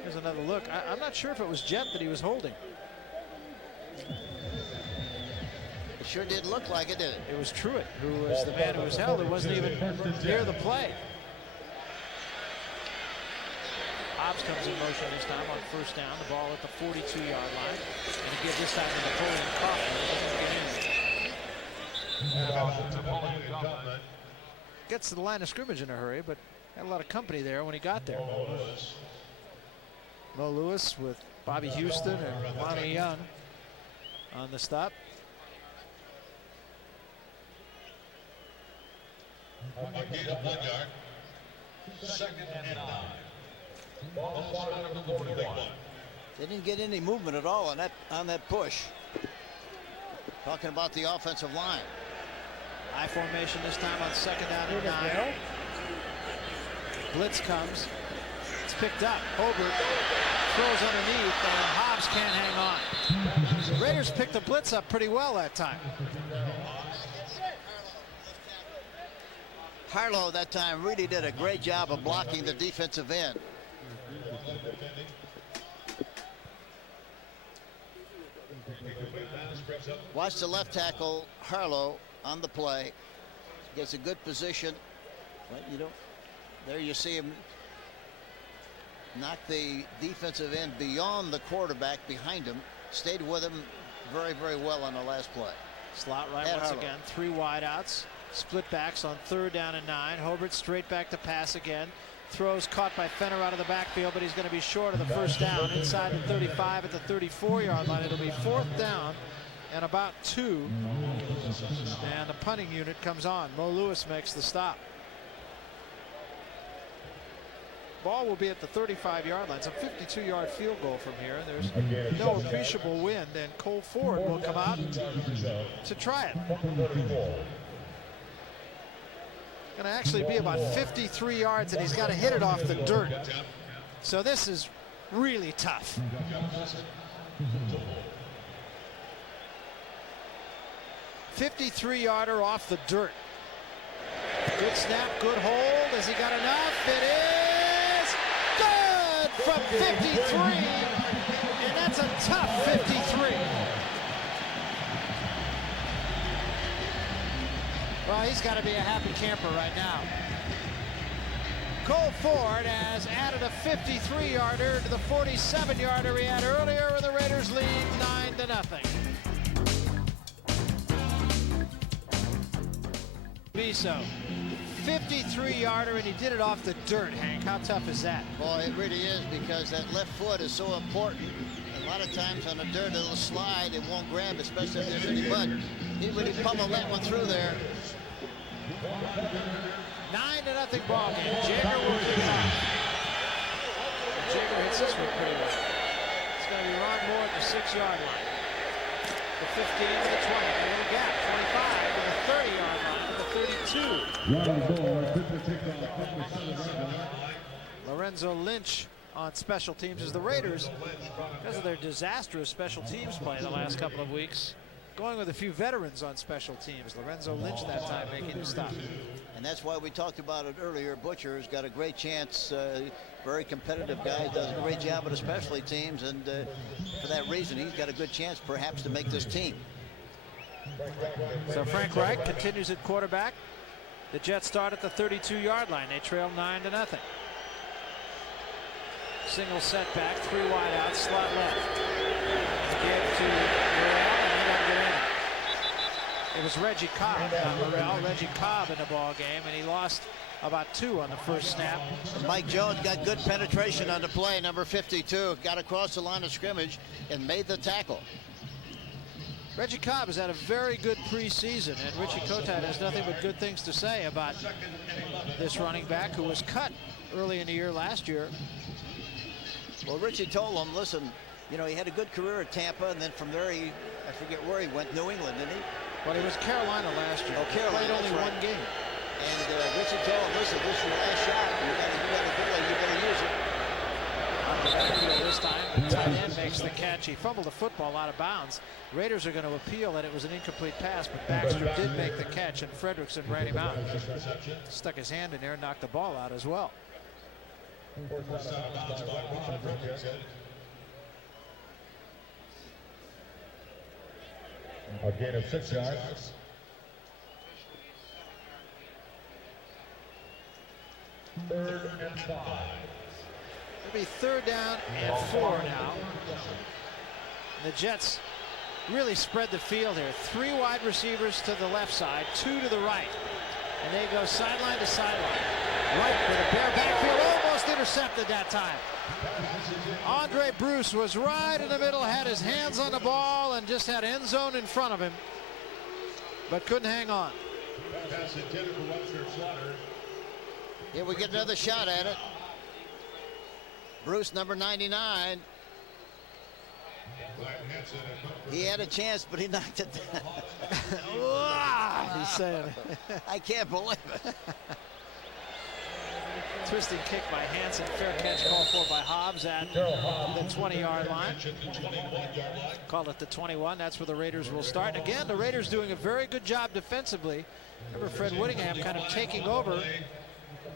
Here's another look. I'm not sure if it was Jet that he was holding. It sure did look like it, didn't it? It was Truitt who was the man who was held. It wasn't even near the play. Hobbs comes in motion this time on first down. The ball at the 42-yard line. And he gives this time to Napoleon Kaufman. Gets to the line of scrimmage in a hurry, but had a lot of company there when he got there. Mo Lewis with Bobby Houston and Lonnie Young on the stop. A gain of 1 yard. Second and 9. Ball spotted at the 41. They didn't get any movement at all on that push. Talking about the offensive line. High formation this time on second down and 9. Blitz comes. It's picked up. Hobert throws underneath, and Hobbs can't hang on. The Raiders picked the blitz up pretty well that time. Harlow that time really did a great job of blocking the defensive end. Watch the left tackle, Harlow, on the play. Gets a good position. But there you see him knock the defensive end beyond the quarterback behind him. Stayed with him very, very well on the last play. Slot right once again. 3 wideouts. Split backs on third down and 9. Hobert straight back to pass again. Throws caught by Fenner out of the backfield, but he's going to be short of the first down. Inside the 35 at the 34-yard line. It'll be 4th down and about 2. And the punting unit comes on. Mo Lewis makes the stop. Ball will be at the 35-yard line. It's a 52-yard field goal from here. There's no appreciable wind, and Cole Ford will come out to try it. Going to actually be about 53 yards, and he's got to hit it off the dirt. So this is really tough. $53-yarder off the dirt. Good snap, good hold. Has he got enough? It is good from 53, and that's a tough 53. Well, he's got to be a happy camper right now. Cole Ford has added a 53-yarder to the 47-yarder he had earlier, and the Raiders lead 9-0. Biso, 53-yarder, and he did it off the dirt, Hank. How tough is that? Boy, it really is, because that left foot is so important. A lot of times on the dirt, it'll slide, it won't grab, especially if there's any mud. He really pummeled that one through there. 9-0 ball game. Jagger will kick it off. Jagger hits this one pretty well. It's going to be Ron Moore at the 6-yard line. The 15 to the 20. A little gap. 25 to the 30-yard line to the 32. Lorenzo Lynch on special teams as the Raiders, because of their disastrous special teams play the last couple of weeks, going with a few veterans on special teams. Lorenzo Lynch that time making the stop. And that's why we talked about it earlier. Butcher's got a great chance, very competitive guy, does a great job with the special teams, and for that reason, he's got a good chance perhaps to make this team. So Frank Reich continues at quarterback. The Jets start at the 32-yard line. They trail 9-0. Single setback, 3 wideouts, slot left. Give to Morrell, and he doesn't get in. It was Reggie Cobb, not Morrell. Reggie Cobb in the ball game, and he lost about 2 on the first snap. And Mike Jones got good penetration on the play, number 52. Got across the line of scrimmage and made the tackle. Reggie Cobb has had a very good preseason, and Richie Kotite has nothing but good things to say about this running back who was cut early in the year last year. Well, Richie told him, listen, he had a good career at Tampa, and then from there, I forget where he went, New England, didn't he? Well, he was Carolina last year. Oh, Carolina, played only one game. And Richie told him, listen, this is your last shot. You got a good one, you got to use it. On the backfield this time, the tight end makes the catch. He fumbled the football out of bounds. Raiders are going to appeal that it was an incomplete pass, but Baxter did make the catch, and Fredrickson ran him out. Stuck his hand in there and knocked the ball out as well. A gain of 6 yards. Third and 5. It'll be 3rd down and 4 now. The Jets really spread the field here. 3 wide receivers to the left side, 2 to the right. And they go sideline to sideline. Right with a bare backfield, almost intercepted that time. Andre Bruce was right in the middle, had his hands on the ball, and just had end zone in front of him, but couldn't hang on. Here we get another shot at it. Bruce, number 99. He had a chance, but he knocked it down. He's saying, I can't believe it. Twisting kick by Hansen, fair catch called for by Hobbs at the 20-yard line. Call it the 21. That's where the Raiders will start. And again, the Raiders doing a very good job defensively. Remember Fred Whittingham kind of taking over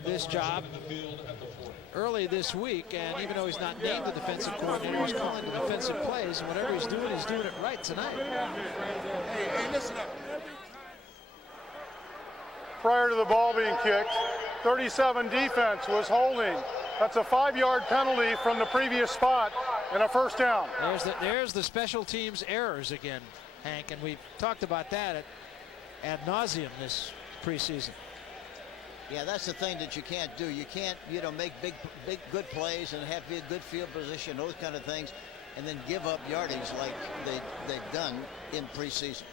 this job early this week, and even though he's not named the defensive coordinator, he's calling the defensive plays, and whatever he's doing it right tonight. Hey, listen up. Prior to the ball being kicked, 37 defense was holding. That's a 5-yard penalty from the previous spot and a 1st down. There's the special teams errors again, Hank, and we've talked about that ad nauseum this preseason. Yeah, that's the thing that you can't do. You can't, make big, good plays and have a good field position, those kind of things, and then give up yardage like they've done in preseason.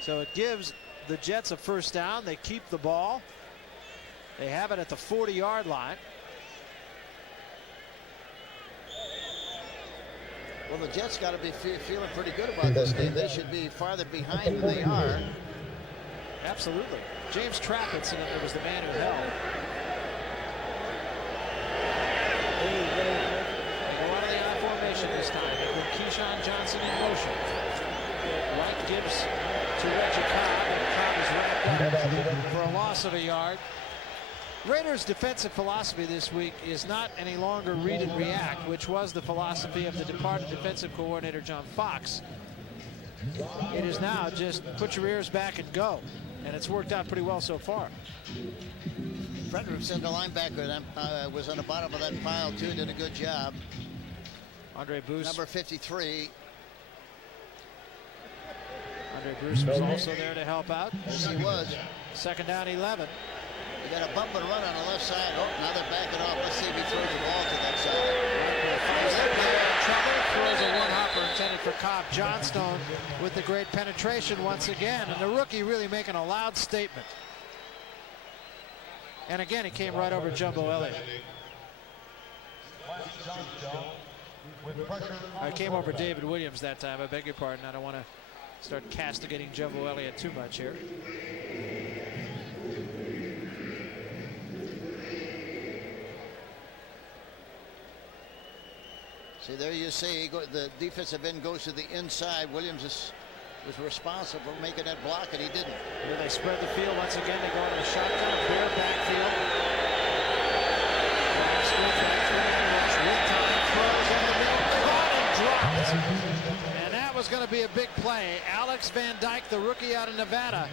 So it gives the Jets a 1st down. They keep the ball. They have it at the 40-yard line. Well, the Jets got to be feeling pretty good about this game. They should be farther behind than they are. Absolutely. James Trapp, incidentally, was the man who held. They go out of the I formation this time. With Keyshawn Johnson in motion. White gives to Reggie Cobb, and Cobb is wrapped up for a loss of a yard. Raiders' defensive philosophy this week is not any longer read and react, which was the philosophy of the departed defensive coordinator John Fox. It is now just put your ears back and go, and it's worked out pretty well so far. Frederickson, the linebacker, was on the bottom of that pile too, did a good job. Andre Bruce. Number 53. Andre Bruce was also there to help out. Yes, he was. 2nd down, 11. You got a bump and run on the left side. Oh, now they're backing off. Let's see if he throws the ball to that side. Trouble, throws a one-hopper intended for Cobb. Johnstone with the great penetration once again, and the rookie really making a loud statement. And again, he came right over Jumbo Elliott. I came over David Williams that time. I beg your pardon. I don't want to start castigating Jumbo Elliott too much here. See, there you see, the defensive end goes to the inside. Williams was responsible for making that block, and he didn't. Here they spread the field once again. They go into a shotgun, a bare backfield. And that was going to be a big play. Alex Van Dyke, the rookie out of Nevada,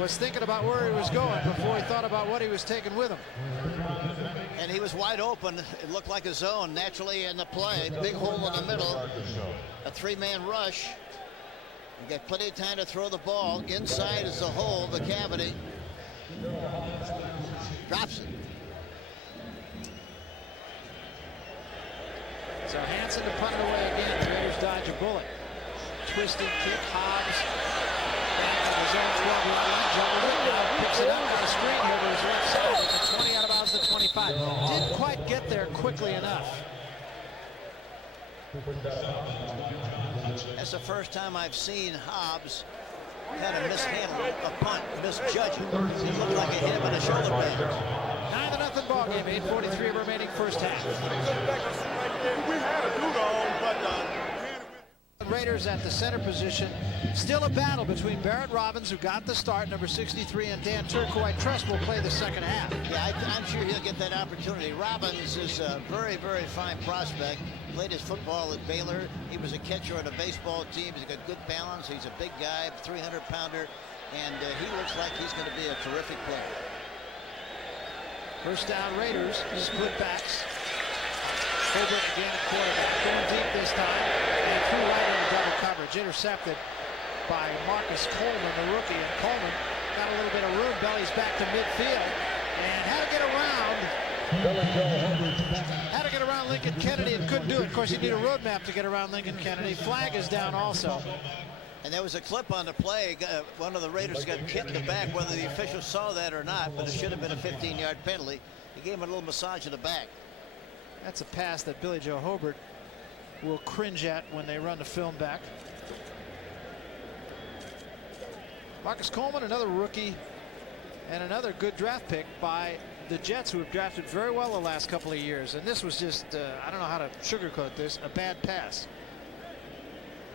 was thinking about where he was going before he thought about what he was taking with him. And he was wide open. It looked like a zone naturally in the play. Big hole in the middle. A 3-man rush. You got plenty of time to throw the ball. Inside is the hole, the cavity. Drops it. So Hansen to punt it away again. The Raiders dodge a bullet. Twisting kick. Hobbs back to the zone 12 line. Jumbles it now. Picks it up on the screen here to his left side. It's a 20 out of bounds to 25. Didn't quite get there quickly enough. That's the first time I've seen Hobbs kind of mishandle a punt, misjudge it. It looked like a hit him in the shoulder pad. 9-0 ball game. 8:43 remaining first half. We had a dude on, but Raiders at the center position. Still a battle between Barrett Robbins, who got the start, number 63, and Dan Turk, who I trust will play the second half. Yeah, I'm sure he'll get that opportunity. Robbins is a very, very fine prospect. Played his football at Baylor. He was a catcher on a baseball team. He's got good balance. He's a big guy, 300-pounder, and he looks like he's going to be a terrific player. First down Raiders, split backs. Hobert again at quarterback, going deep this time, and threw right into double coverage. Intercepted by Marcus Coleman, the rookie, and Coleman got a little bit of room, bellies back to midfield, and had to get around Lincoln Kennedy and couldn't do it. Of course, you need a roadmap to get around Lincoln Kennedy. Flag is down also. And there was a clip on the play. One of the Raiders got hit in the back, whether the officials saw that or not, but it should have been a 15-yard penalty. He gave him a little massage in the back. That's a pass that Billy Joe Hobert will cringe at when they run the film back. Marcus Coleman, another rookie, and another good draft pick by the Jets, who have drafted very well the last couple of years. And this was just, I don't know how to sugarcoat this, a bad pass.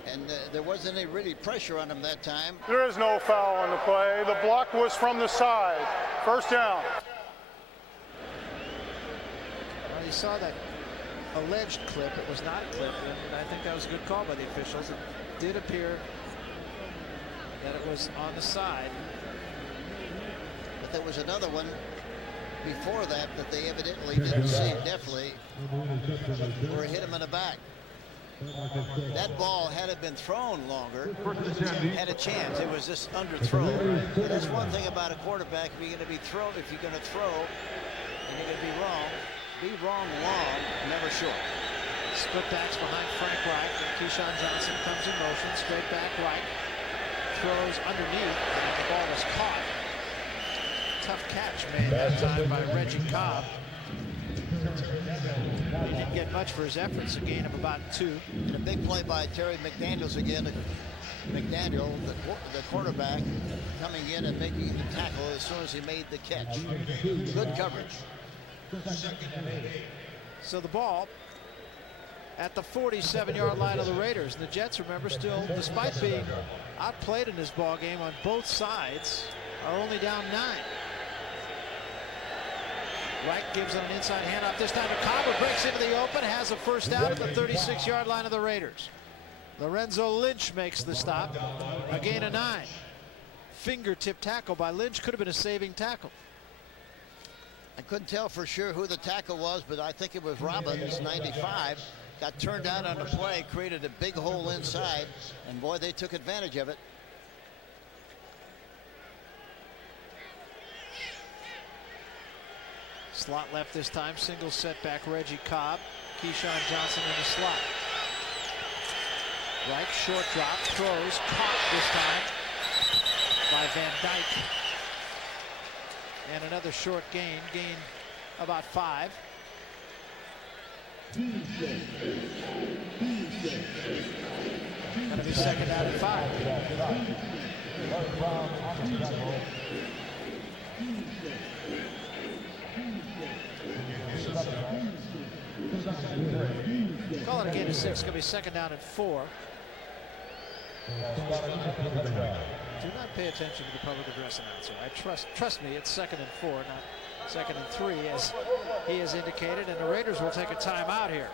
And there wasn't any really pressure on him that time. There is no foul on the play. The block was from the side. First down. Well, you saw that alleged clip. It was not a clip, and I think that was a good call by the officials. It did appear that it was on the side. But there was another one before that they evidently didn't see, definitely, where it hit him in the back. That ball, had it been thrown longer, had a chance. It was just underthrown. And that's one thing about a quarterback. If you're going to be thrown, if you're going to throw and you're going to be wrong long, never short. Split backs behind Frank Reich, and Keyshawn Johnson comes in motion. Straight back Reich throws underneath, and the ball was caught. Tough catch made that time by Reggie Cobb. He didn't get much for his efforts, a gain of about 2. And a big play by Terry McDaniels again. McDaniel, the quarterback, coming in and making the tackle as soon as he made the catch. Good coverage. So the ball at the 47-yard line of the Raiders. And the Jets, remember, still, despite being outplayed in this ball game on both sides, are only down 9. Wright gives it an inside handoff this time to Cobb, who breaks into the open, has a first down at the 36-yard line of the Raiders. Lorenzo Lynch makes the stop, a gain of 9. Fingertip tackle by Lynch, could have been a saving tackle. I couldn't tell for sure who the tackle was, but I think it was Robbins, 95. Got turned out on the play, created a big hole inside, and boy, they took advantage of it. Slot left this time, single setback Reggie Cobb. Keyshawn Johnson in the slot. Right, short drop, throws, caught this time by Van Dyke. And another short gain about 5. Gonna be second down and 5. Call it a gain of 6. Gonna be second down and 4. Do not pay attention to the public address announcer. Trust me, it's second and 4, not second and 3, as he has indicated, and the Raiders will take a timeout here.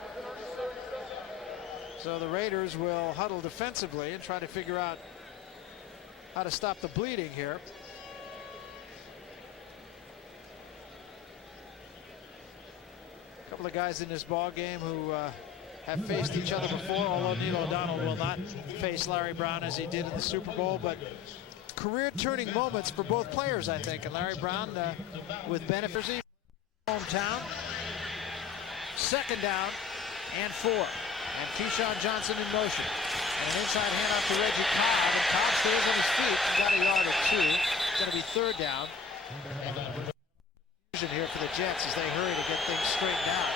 So the Raiders will huddle defensively and try to figure out how to stop the bleeding here. A couple of guys in this ball game who have faced each other before, although Neil O'Donnell will not face Larry Brown as he did in the Super Bowl, but career-turning moments for both players, I think. And Larry Brown with benefits, hometown. Second down and 4. And Keyshawn Johnson in motion. And an inside handoff to Reggie Cobb, and Cobb stays on his feet and got a yard or 2. It's going to be third down. Here for the Jets as they hurry to get things straightened out.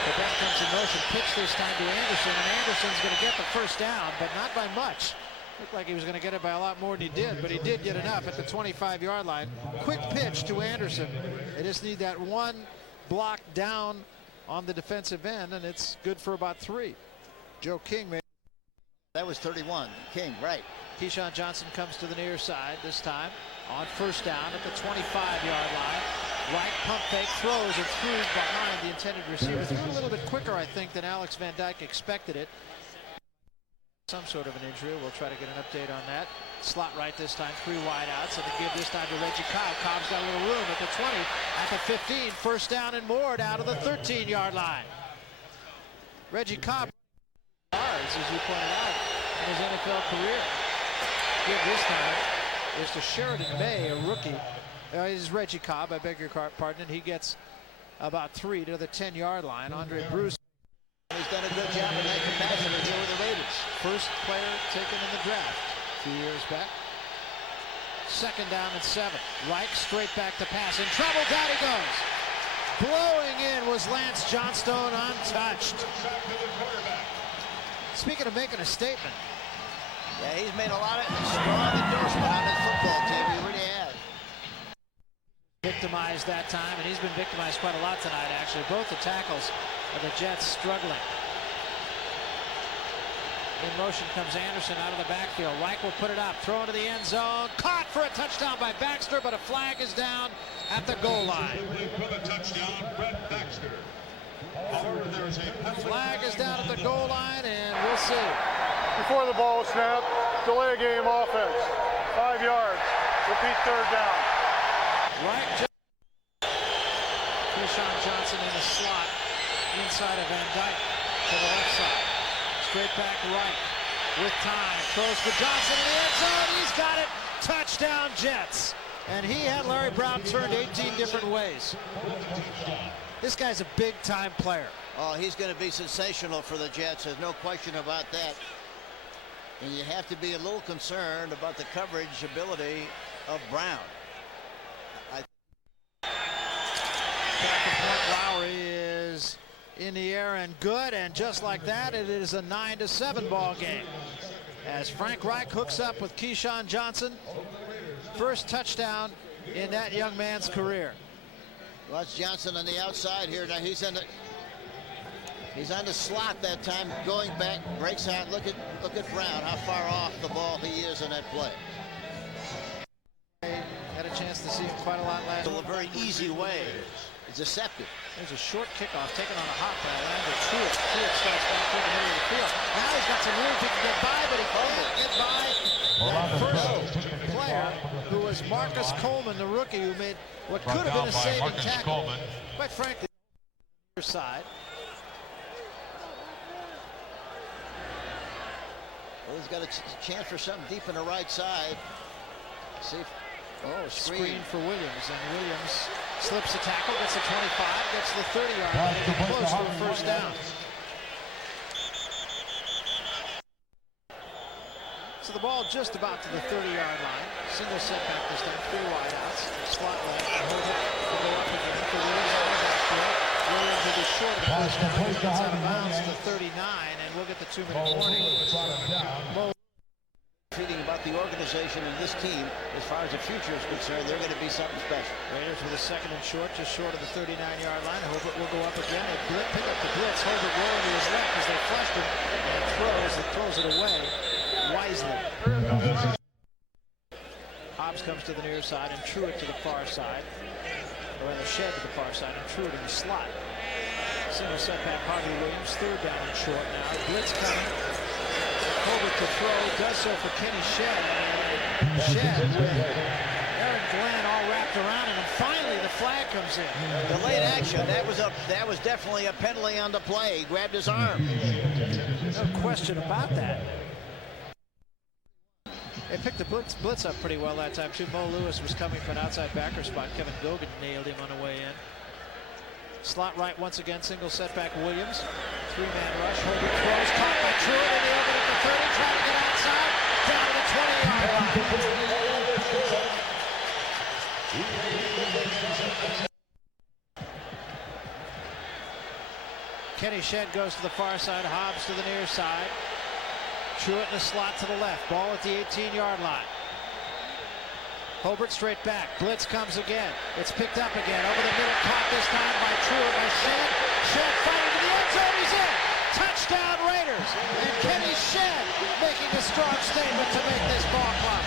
Quebec comes in motion, pitch this time to Anderson, and Anderson's going to get the first down, but not by much. Looked like he was going to get it by a lot more than he did, but he did get enough at the 25-yard line. Quick pitch to Anderson. They just need that one block down on the defensive end, and it's good for about 3. Joe King made. That was 31. King, right. Keyshawn Johnson comes to the near side this time on first down at the 25-yard line. Right pump fake, throws and threw behind the intended receiver. Threw a little bit quicker, I think, than Alex Van Dyke expected it. Some sort of an injury. We'll try to get an update on that. Slot right this time, 3 wide outs, and the give this time to Reggie Cobb. Cobb's got a little room at the 20, at the 15, first down and more down to the 13-yard line. Reggie Cobb yards, as you pointed out, in his NFL career. Give this time is to Sheridan May, a rookie. This is Reggie Cobb, I beg your pardon, and he gets about 3 to the 10-yard line. Andre Bruce. He's done a good job in that capacity here with the Raiders. First player taken in the draft a few years back. Second down and 7. Reich straight back to pass. In trouble, down he goes. Blowing in was Lance Johnstone, untouched. Speaking of making a statement. Yeah, he's made a lot of strong endorsement on his football team. He really has. Victimized that time, and he's been victimized quite a lot tonight, actually. Both the tackles of the Jets struggling. In motion comes Anderson out of the backfield. Reich will put it up, throw into the end zone. Caught for a touchdown by Baxter, but a flag is down at the goal line. Flag is down at the goal line, and we'll see. Before the ball was snapped, delay game offense. 5 yards. Repeat third down. Reich. Keyshawn Johnson in the slot inside of Van Dyke to the left side. Straight back right with time. Throws for Johnson in the end zone. He's got it. Touchdown Jets. And he had Larry Brown turned 18 different ways. This guy's a big-time player. Oh, he's going to be sensational for the Jets. There's no question about that. And you have to be a little concerned about the coverage ability of Brown. Lowry is in the air and good, and just like that, it is a 9-7 ball game. As Frank Reich hooks up with Keyshawn Johnson, first touchdown in that young man's career. Watch Johnson on the outside here. Now he's on the slot that time, going back, breaks out. Look at Brown, how far off the ball he is in that play. Had a chance to see him quite a lot last In a very easy way. It's deceptive. There's a short kickoff taken on a hop by Landry Truitt. Truitt starts back through the middle of the field. Now he's got some room he can get by, but he can't get by that first player, who was Marcus Coleman, the rookie, who made what could have been a saving tackle. Quite frankly, the other side. Well, he's got a chance for something deep in the right side. See if, screen for Williams, and Williams slips the tackle, gets the 25, gets the 30-yard line, and close to a first down. So the ball just about to the 30-yard line. Single setback this time, 3 wide outs. Slot left, hold it, will go up again for Williams. Williams will be short of the first down. He gets out of bounds to the 39, and we'll get the 2-minute warning. Feeling about the organization and this team, as far as the future is concerned, they're going to be something special. Raiders with a second and short, just short of the 39-yard line. Hobart will go up again. They pick up the blitz. Hobart rolling to his left as they flushed him, and throws it away wisely. Hobbs comes to the near side and Truitt to the far side, or rather Shed to the far side, and Truitt in the slot. Single setback, Harvey Williams, third down and short now. Blitz coming. Hobart to throw, does so for Kenny Shed. Shed with Aaron Glenn all wrapped around him, and finally the flag comes in. The late action, that was definitely a penalty on the play. He grabbed his arm. No question about that. They picked the blitz up pretty well that time too. Mo Lewis was coming from an outside backer spot. Kevin Gogan nailed him on the way in. Slot right once again, single setback Williams. 3-man rush, Hobart throws, caught by Truitt in the open at the 30, trying to get outside, down to the 20-yard line. Kenny Shed goes to the far side, Hobbs to the near side. Truitt in the slot to the left, ball at the 18-yard line. Hobart straight back, blitz comes again. It's picked up again, over the middle, caught this time by Truitt, by Shed. Shed firing to the end zone, he's in! Touchdown Raiders! And Kenny Shed making a strong statement to make this ball clock.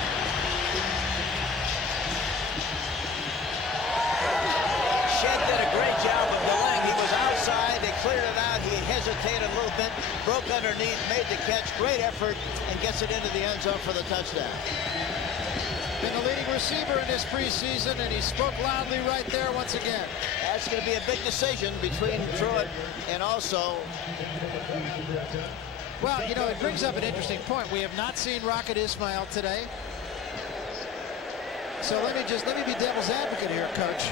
Shed did a great job of delaying. He was outside, they cleared it out, he hesitated a little bit. broke underneath, made the catch, great effort, and gets it into the end zone for the touchdown. Been the leading receiver in this preseason, and he spoke loudly right there once again. That's going to be a big decision between Truitt and also... Well, you know, it brings up an interesting point. We have not seen Rocket Ismail today. So let me be devil's advocate here, Coach.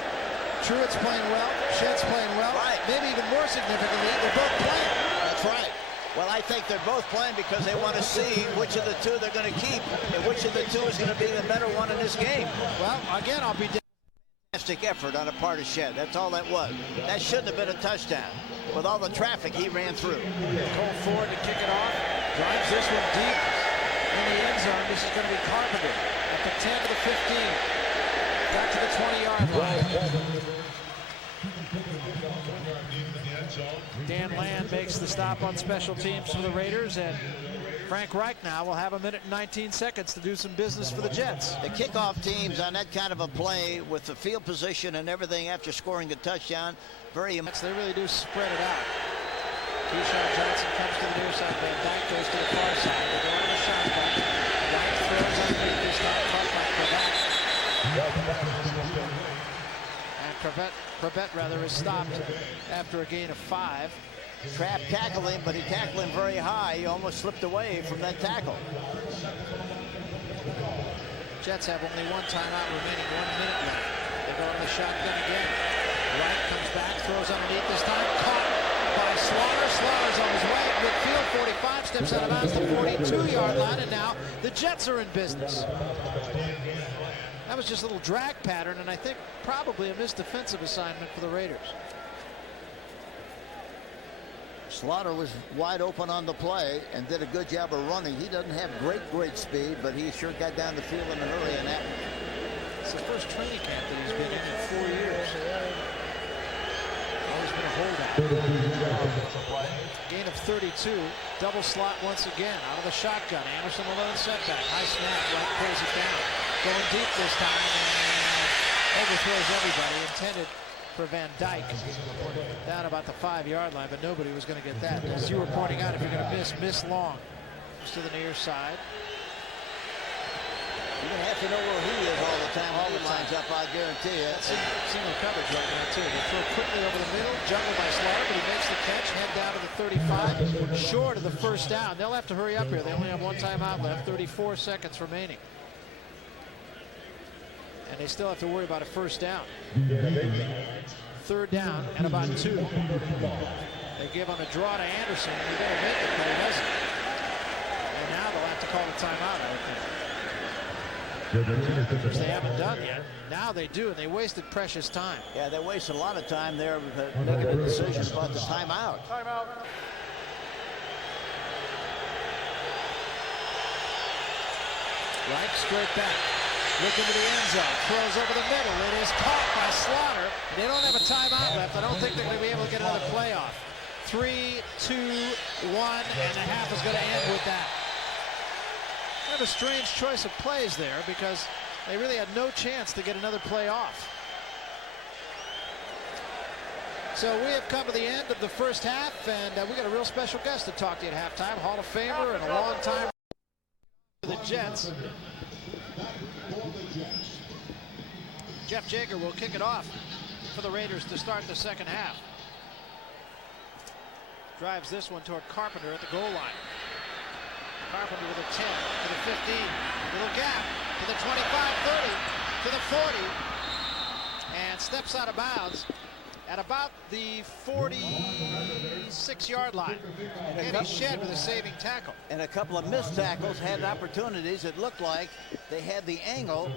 Truitt's playing well, Shett's playing well. Right. Maybe even more significantly, they're both playing. That's right. Well, I think they're both playing because they want to see which of the two they're going to keep and which of the two is going to be the better one in this game. Well, again, I'll be... Fantastic effort on the part of Shedd. That's all that was. That shouldn't have been a touchdown with all the traffic he ran through. Cole Ford to kick it off. Drives this one deep in the end zone. This is going to be Carpenter at the 10 to the 15. Got to the 20-yard line. Dan Land makes the stop on special teams for the Raiders, and Frank Reich now will have 1 minute and 19 seconds to do some business for the Jets. The kickoff teams on that kind of a play with the field position and everything after scoring a touchdown, very... They really do spread it out. Keyshawn Johnson comes to the near side. Van Dyke goes to the far side. They go on the shotgun. Dyke throws underneath. He's not caught by Cravett. And Cravett is stopped after a gain of 5. Trap tackled him, but he tackled him very high. He almost slipped away from that tackle. Jets have only 1 timeout remaining, 1 minute left. They go to the shotgun again. Wright comes back, throws underneath this time. Caught by Slaughter. Slaughter's on his way. Midfield, 45, steps out of bounds to the 42-yard line, and now the Jets are in business. That was just a little drag pattern, and I think probably a missed defensive assignment for the Raiders. Slaughter was wide open on the play and did a good job of running. He doesn't have great speed, but he sure got down the field in a hurry in that. It's the first training camp that he's been in 4 years. Always been a holdout. Gain of 32. Double slot once again out of the shotgun. Anderson alone setback. High snap. Right pulls it down. Going deep this time and overthrows everybody. Intended for Van Dyke down about the 5-yard line, but nobody was going to get that. As you were pointing out, if you're going to miss long. Just to the near side. You're going to have to know where he is all the time. All the lines up, I guarantee you. That's single coverage right now, too. They throw quickly over the middle, juggled by Slaughter, but he makes the catch, head down to the 35, short of the first down. They'll have to hurry up here. They only have 1 timeout left, 34 seconds remaining. And they still have to worry about a first down. 3rd down and about 2. They give on a draw to Anderson. He better make it, but he doesn't. And now they'll have to call a timeout, I think. Which they haven't done yet. Now they do, and they wasted precious time. Yeah, they wasted a lot of time there with making a decision about the timeout. Timeout. Right, straight back. Looking to the end zone. Throws over the middle. It is caught by Slaughter. They don't have a timeout left. I don't think they're going to be able to get another play off. 3, 2, 1, and a half is going to end with that. Kind of a strange choice of plays there because they really had no chance to get another play off. So we have come to the end of the first half, and we got a real special guest to talk to you at halftime. Hall of Famer and a long time for the Jets. Jeff Jager will kick it off for the Raiders to start the second half. Drives this one toward Carpenter at the goal line. Carpenter with a 10 to the 15. Little gap to the 25, 30, to the 40. And steps out of bounds at about the 46-yard line. Kenny Shedd with a saving tackle. And a couple of missed tackles had opportunities. It looked like they had the angle.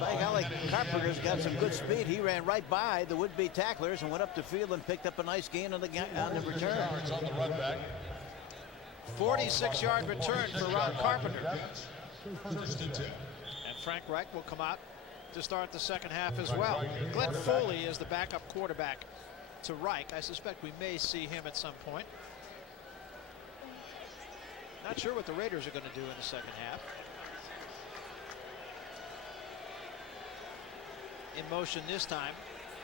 By golly, Carpenter's got some good speed. He ran right by the would-be tacklers and went up the field and picked up a nice gain on the return. On the run back. 46-yard return for Ron Carpenter. 1st and 10. And Frank Reich will come out to start the second half as well. Glenn Foley is the backup quarterback to Reich. I suspect we may see him at some point. Not sure what the Raiders are going to do in the second half. In motion this time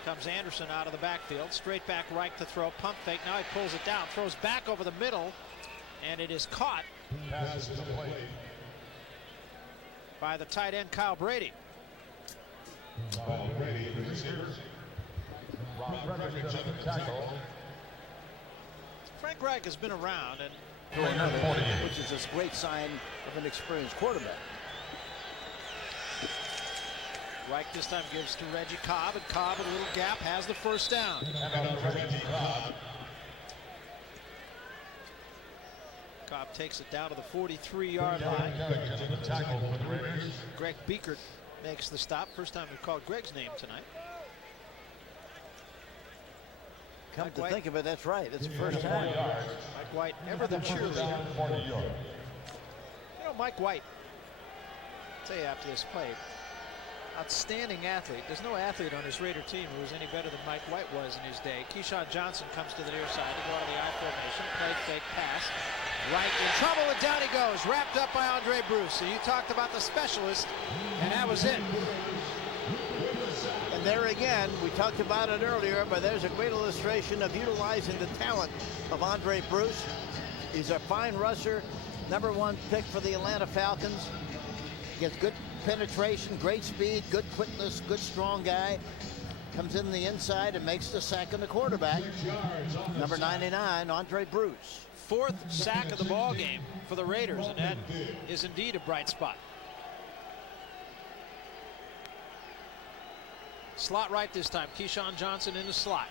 comes Anderson out of the backfield. Straight back Reich to throw. Pump fake. Now he pulls it down. Throws back over the middle. And it is caught by the tight end, Kyle Brady. Kyle Brady, the receiver. Frank Reich has been around, and which is a great sign of an experienced quarterback. Reich this time gives to Reggie Cobb, and Cobb with a little gap has the first down. Cobb takes it down to the 43-yard line. Greg Beekert makes the stop. First time we've called Greg's name tonight. Come to think of it, that's right. It's the first time. Mike White, ever the cheerleader. You know, Mike White, I'll tell you after this play, outstanding athlete. There's no athlete on his Raider team who was any better than Mike White was in his day. Keyshawn Johnson comes to the near side to go out of the I formation, play fake pass. Right in trouble, and down he goes, wrapped up by Andre Bruce. So you talked about the specialist, and that was it. And there again, we talked about it earlier, but there's a great illustration of utilizing the talent of Andre Bruce. He's a fine rusher, #1 pick for the Atlanta Falcons. Gets good penetration, great speed, good quickness, good strong guy. Comes in the inside and makes the sack on the quarterback. Number 99, Andre Bruce. 4th sack of the ball game for the Raiders, and that is indeed a bright spot. Slot right this time. Keyshawn Johnson in the slot.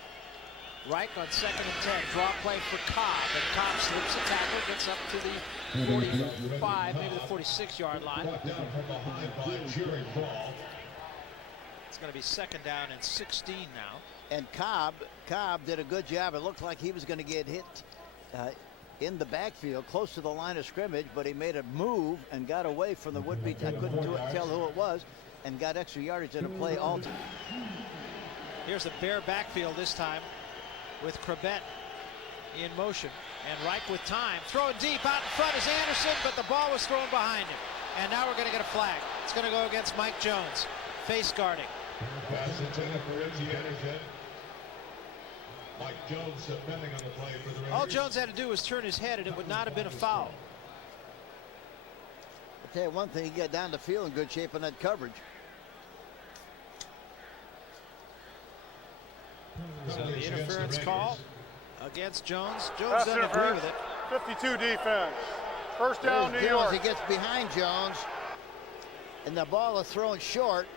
Reich on 2nd and 10. Draw play for Cobb, and Cobb slips a tackle, gets up to the 45, maybe the 46-yard line. It's going to be 2nd down and 16 now. And Cobb did a good job. It looked like he was going to get hit in the backfield, close to the line of scrimmage, but he made a move and got away from the would-be. I couldn't tell who it was, and got extra yardage in a play all time. Here's the bare backfield this time with Krebet in motion, and Reich with time, throwing deep out in front is Anderson, but the ball was thrown behind him, and now we're going to get a flag. It's going to go against Mike Jones, face guarding. Mike Jones submitting on the play for the Raiders. All Jones had to do was turn his head, and it would not have been a foul. I'll tell you one thing, he got down the field in good shape on that coverage. So the interference call against Jones. Jones doesn't agree with it. 52 defense. First down, New York. He gets behind Jones, and the ball is thrown short.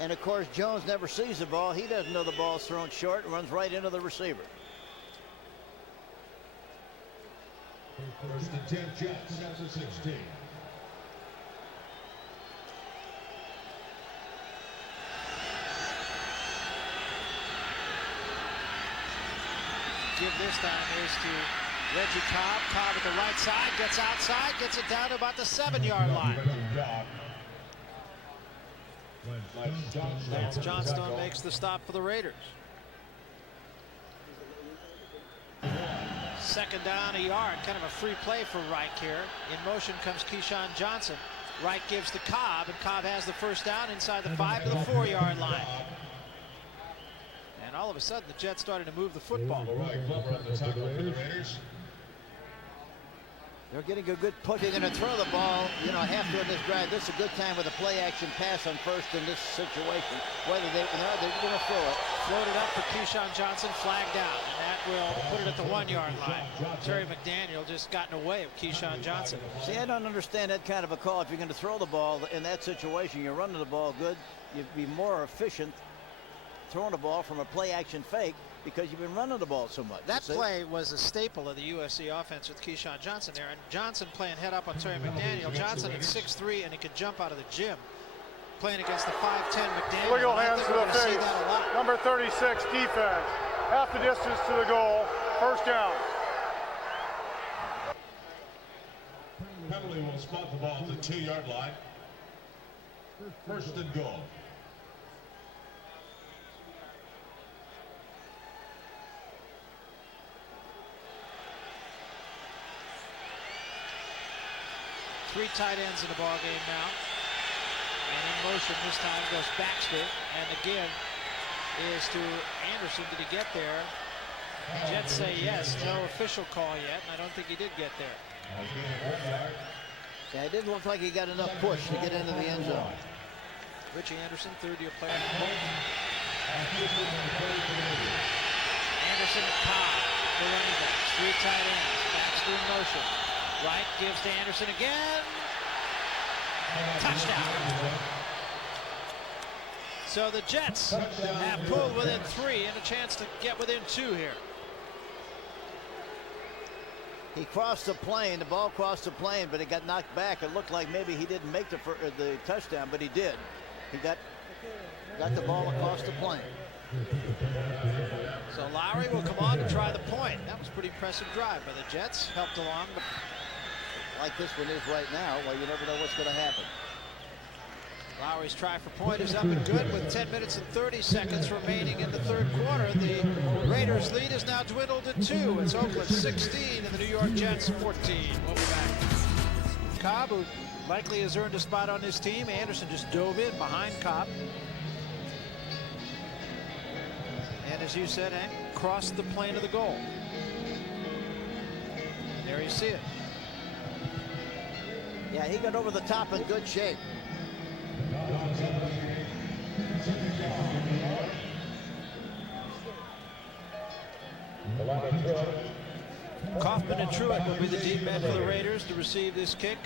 And of course, Jones never sees the ball. He doesn't know the ball's thrown short and runs right into the receiver. First and 10, Jets, down to 16. Give this time is to Reggie Cobb. Cobb at the right side, gets outside, gets it down to about the 7-yard line. Lance Johnstone makes the stop for the Raiders. 2nd down, a yard. Kind of a free play for Reich here. In motion comes Keyshawn Johnson. Reich gives to Cobb, and Cobb has the first down inside the 5 to the 4-yard line. And all of a sudden, the Jets started to move the football. They're getting a good push. They're going to throw the ball, half to this drive. This is a good time with a play-action pass on first in this situation. Whether they're going to throw it. Floated up for Keyshawn Johnson, flagged down, and that will put it at the 1-yard line. Terry McDaniel just got in the way of Keyshawn Johnson. See, I don't understand that kind of a call. If you're going to throw the ball in that situation, you're running the ball good. You'd be more efficient throwing the ball from a play-action fake, because you've been running the ball so much. That play was a staple of the USC offense with Keyshawn Johnson there, and Johnson playing head up on Terry McDaniel. Johnson at 6'3", and he could jump out of the gym. Playing against the 5'10" McDaniel. Wiggle hands to the face. Number 36 defense. Half the distance to the goal. First down. Penalty will spot the ball at the 2-yard line. First and goal. Three tight ends in the ball game now. And in motion this time goes Baxter. And again is to Anderson. Did he get there? Jets say yes. No official call yet. And I don't think he did get there. Yeah, it didn't look like he got enough push to get into the end zone. Richie Anderson, third-year player. Anderson, Cobb, the running backs, 3 tight ends. Baxter in motion. Wright gives to Anderson again. Touchdown. So the Jets have pulled within 3 and a chance to get within 2 here. He crossed the plane, the ball crossed the plane, but it got knocked back. It looked like maybe he didn't make the touchdown, but he did. He got the ball across the plane. So Lowry will come on to try the point. That was a pretty impressive drive by the Jets. Helped along. Like this one is right now, well, you never know what's going to happen. Lowry's try for point is up and good with 10 minutes and 30 seconds remaining in the third quarter. The Raiders' lead is now dwindled to 2. It's Oakland 16 and the New York Jets 14. We'll be back. Cobb, who likely has earned a spot on this team. Anderson just dove in behind Cobb. And as you said, Hank, crossed the plane of the goal. There you see it. Yeah, he got over the top in good shape. Kaufman and Truitt will be the deep men for the Raiders to receive this kick.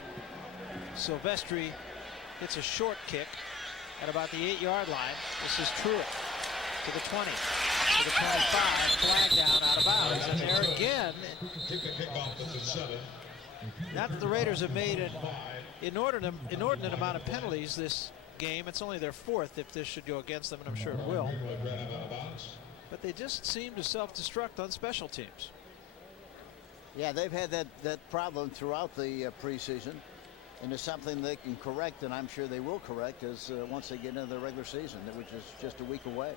Silvestri hits a short kick at about the 8-yard line. This is Truitt to the 20, to the 25, flag down out of bounds, and there again. Not that the Raiders have made an inordinate amount of penalties this game. It's only their 4th if this should go against them, and I'm sure it will. But they just seem to self-destruct on special teams. Yeah, they've had that problem throughout the preseason, and it's something they can correct, and I'm sure they will correct as once they get into the regular season, which is just a week away.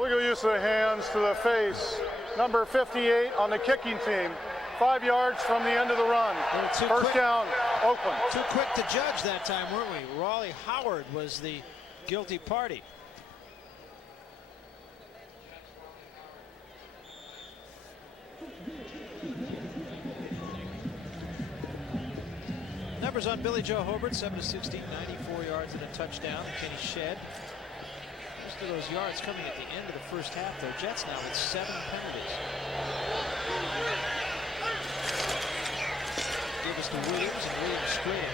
Legal use of the hands to the face. Number 58 on the kicking team. 5 yards from the end of the run. First down, Oakland. Too quick to judge that time, weren't we? Raleigh Howard was the guilty party. Numbers on Billy Joe Hobart, 7-16, 94 yards and a touchdown. Kenny Shedd. Most of those yards coming at the end of the first half, though. Jets now with 7 penalties. Give us to Williams, and Williams straight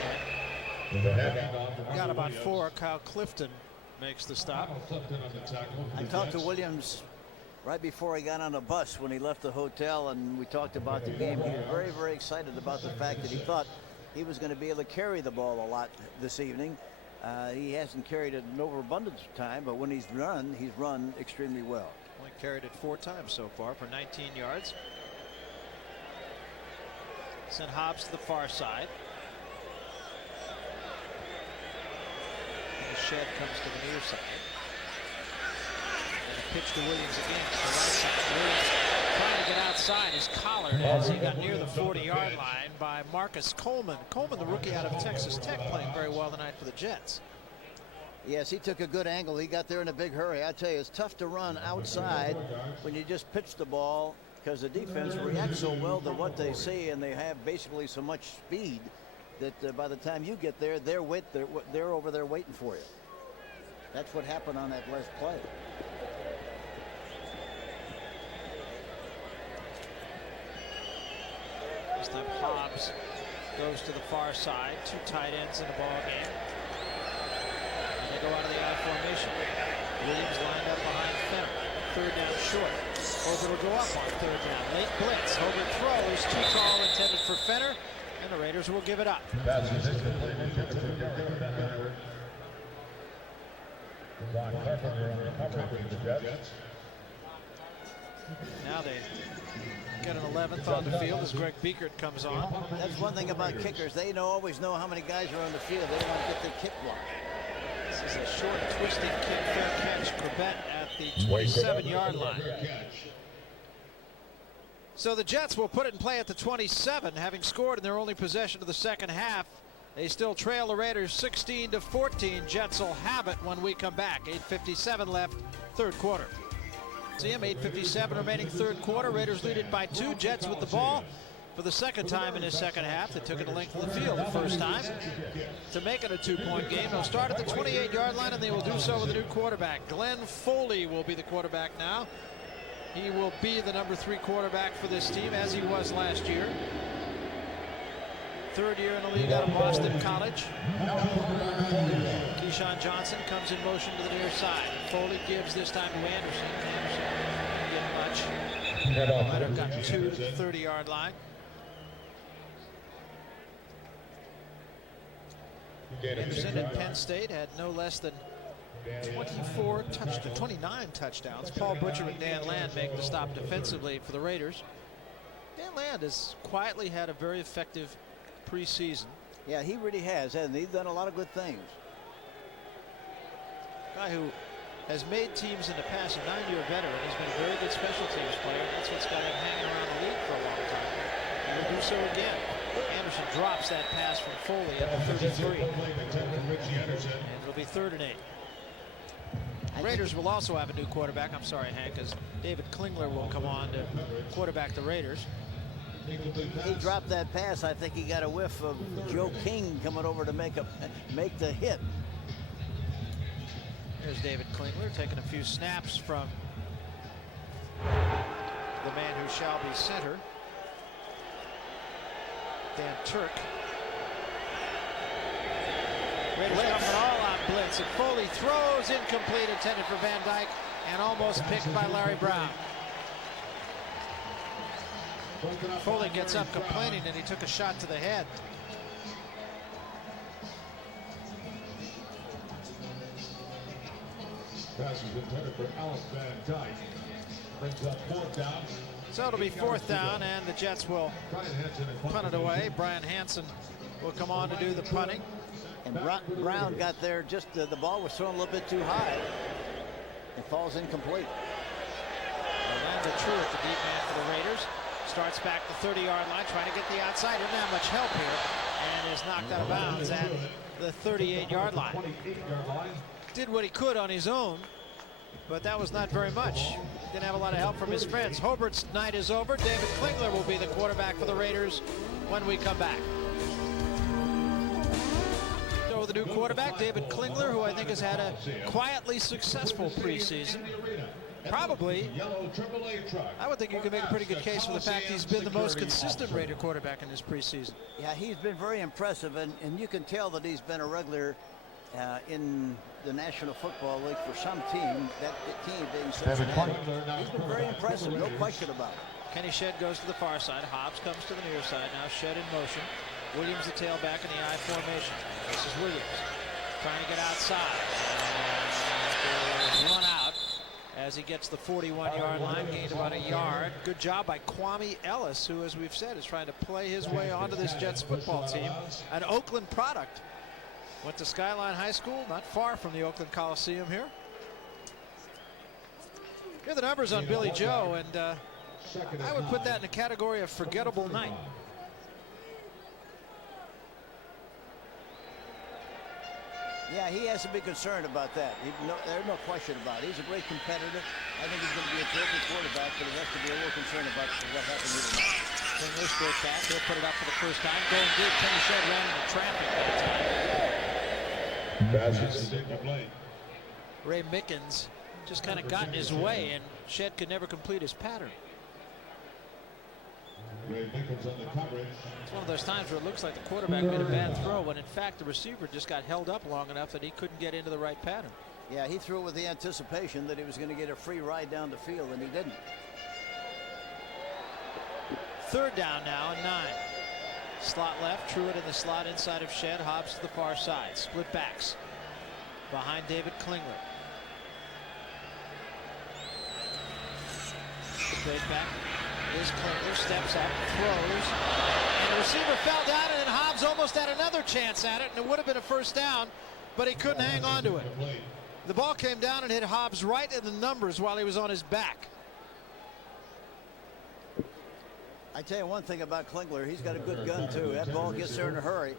ahead. Got about 4. Kyle Clifton makes the stop. I talked to Williams right before he got on a bus when he left the hotel, and we talked about the game. He was very, very excited about the fact that he thought he was going to be able to carry the ball a lot this evening. He hasn't carried it an overabundance of time, but when he's run extremely well. Only carried it 4 times so far for 19 yards. Sent Hobbs to the far side. And the Shedd comes to the near side. And a pitch to Williams again to the right side. Williams trying to get outside is collared as he got near the 40-yard line by Marcus Coleman. Coleman, the rookie out of Texas Tech, playing very well tonight for the Jets. Yes, he took a good angle. He got there in a big hurry. I tell you, it's tough to run outside when you just pitch the ball, because the defense reacts so well to what they see, and they have basically so much speed that by the time you get there, they're over there waiting for you. That's what happened on that last play. This time Hobbs goes to the far side. 2 tight ends in the ball game. And they go out of the I formation. Williams lined up behind Fenner. 3rd down short. Hobart will go up on 3rd down. Late blitz. Hobart throws. Too tall, intended for Fenner, and the Raiders will give it up. Now they get an 11th on the field as Greg Biekert comes on. That's one thing about kickers. They always know how many guys are on the field. They don't want to get their kick blocked. This is a short, twisting kick, fair catch. Corbett at the 27-yard line. So the Jets will put it in play at the 27, having scored in their only possession of the second half. They still trail the Raiders 16-14. Jets will have it when we come back. 8:57 left, third quarter. See him, 8:57 remaining third quarter. Raiders lead it by 2. Jets with the ball. for the second time in his second half. They took it a length of the field the first time to make it a 2-point game. They'll start at the 28-yard line, and they will do so with a new quarterback. Glenn Foley will be the quarterback now. He will be the number 3 quarterback for this team, as he was last year. Third year in the league out of Boston College. Keyshawn Johnson comes in motion to the near side. Foley gives this time to Anderson. Anderson didn't get much. Leonard got 2 to the 30-yard line. Anderson at Penn State had no less than 29 touchdowns. Paul Butcher and Dan Land make the stop defensively for the Raiders. Dan Land has quietly had a very effective preseason. Yeah, he really has, hasn't he? He's done a lot of good things. Guy who has made teams in the past, a 9-year veteran. He's been a very good special teams player. That's what's got him hanging around the league for a long time. He will do so again. Anderson drops that pass from Foley at the 33. And it'll be 3rd and 8. The Raiders will also have a new quarterback. I'm sorry, Hank, because David Klingler will come on to quarterback the Raiders. He dropped that pass. I think he got a whiff of Joe King coming over to make the hit. Here's David Klingler taking a few snaps from the man who shall be center, Dan Turk. Raiders coming all on blitz, and Foley throws incomplete, intended for Van Dyke, and almost picked by Larry Brown. Foley gets up complaining that he took a shot to the head. Pass is intended for Alex Van Dyke. Brings up 4th down. So it'll be 4th down, and the Jets will punt it away. Brian Hansen will come on to do the punting. And Brown got there just the ball was thrown a little bit too high. It falls incomplete. Orlando Truitt, the deep man for the Raiders, starts back the 30-yard line, trying to get the outside. Didn't have much help here, and is knocked out of bounds at the 38-yard line. Did what he could on his own, but that was not very much. Didn't have a lot of help from his friends. Hobart's night is over. David Klingler will be the quarterback for the Raiders when we come back. So the new quarterback, David Klingler, who I think has had a quietly successful preseason. Probably, I would think you could make a pretty good case for the fact he's been the most consistent Raider quarterback in this preseason. Yeah, he's been very impressive, and you can tell that he's been a regular in the National Football League for some team. That team being Cincinnati. He's been very impressive, no question about it. Kenny Shedd goes to the far side. Hobbs comes to the near side. Now Shedd in motion. Williams the tailback in the I formation. This is Williams trying to get outside. Run out as he gets the 41-yard line, gained about a yard. Good job by Kwame Ellis, who, as we've said, is trying to play his way onto this Jets football team. An Oakland product. Went to Skyline High School, not far from the Oakland Coliseum here. Here are the numbers on Billy Joe, and I would put that in the category of forgettable night. Yeah, he has to be concerned about that. There's no question about it. He's a great competitor. I think he's going to be a terrific quarterback, but he has to be a little concerned about what happened here tonight. Klingler scored back. He'll put it up for the first time. Going deep. Kenny Shedd ran into traffic that time. Ray Mickens just kind of got in his way, and Shedd could never complete his pattern. It's one of those times where it looks like the quarterback made a bad throw, when in fact the receiver just got held up long enough that he couldn't get into the right pattern. Yeah, he threw with the anticipation that he was going to get a free ride down the field, and he didn't. 3rd down now and 9. Slot left, Truitt in the slot inside of Shedd. Hobbs to the far side. Split backs behind David Klingler. Straight back. Is Klingler, steps up, throws, and the receiver fell down, and then Hobbs almost had another chance at it, and it would have been a first down, but he couldn't hang on to it. The ball came down and hit Hobbs right in the numbers while he was on his back. I tell you one thing about Klingler, he's got a good gun too. That ball gets there in a hurry.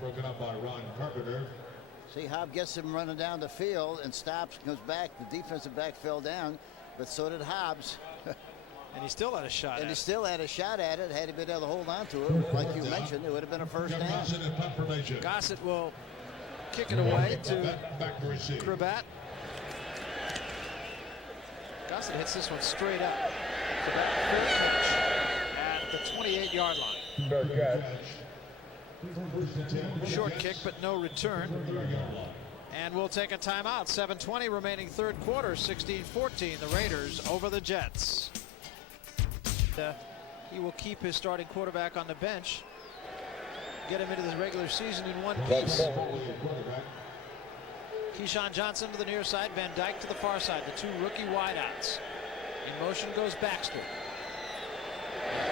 Broken up by Ron Carpenter. See, Hobbs gets him running down the field and stops, comes back. The defensive back fell down, but so did Hobbs. And he still had a shot And at he it. still had a shot at it. Had he been able to hold on to it, like you mentioned, it would have been a first down. Gossett will kick it away to back to receive. Krabat. Gossett hits this one straight up. Krabat full catch at the 28-yard line. Short kick, but no return. And we'll take a timeout. 7:20 remaining third quarter. 16-14. The Raiders over the Jets. He will keep his starting quarterback on the bench. Get him into the regular season in one piece. Keyshawn Johnson to the near side. Van Dyke to the far side. The two rookie wideouts. In motion goes Baxter.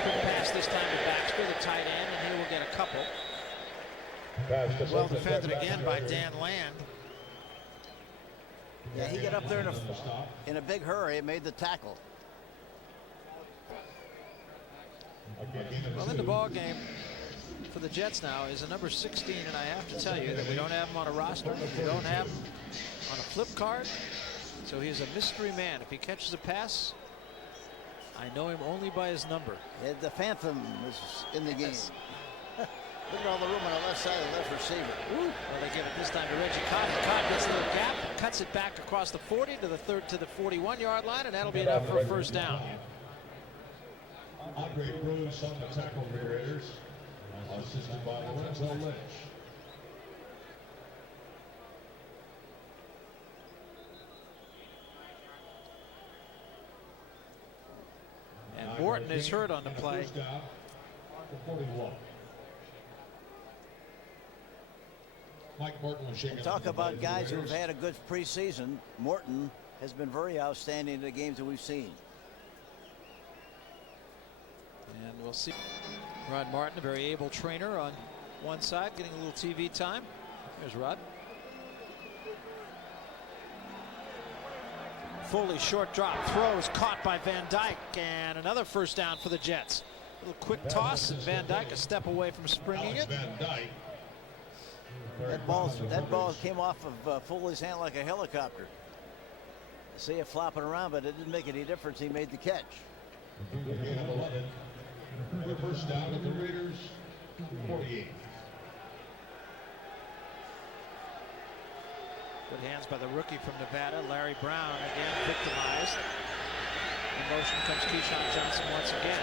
Quick pass this time to Baxter, the tight end, and he will get a couple. Well defended again by Dan Land. Yeah, he got up there in a big hurry and made the tackle. Well, in the ball game for the Jets now is a number 16, and I have to tell you that we don't have him on a roster. We don't have him on a flip card. So he's a mystery man. If he catches a pass, I know him only by his number. Yeah, the Phantom is in the game. Look at all the room on the left side of the left receiver. Well, they give it this time to Reggie Cobb. Cobb gets a little gap, cuts it back across the 40 to the 41-yard line, and that'll be enough for a first down. Andre Bruce on the tackle for the Raiders, assisted by Lorenzo Lynch. And Morton is hurt on the play. First down, 41. Mike Morton was shaking. Talk about guys who've had a good preseason. Morton has been very outstanding in the games that we've seen. And we'll see. Rod Martin, a very able trainer on one side, getting a little TV time. Here's Rod. Foley, short drop, throws caught by Van Dyke, and another first down for the Jets. A little quick toss, and Van Dyke a step away from springing it. Van Dyke. That ball came off of Foley's hand like a helicopter. I see it flopping around, but it didn't make any difference. He made the catch. Gain of 11. First down at the Raiders, 48. Good hands by the rookie from Nevada, Larry Brown, again victimized. In motion comes Keyshawn Johnson once again.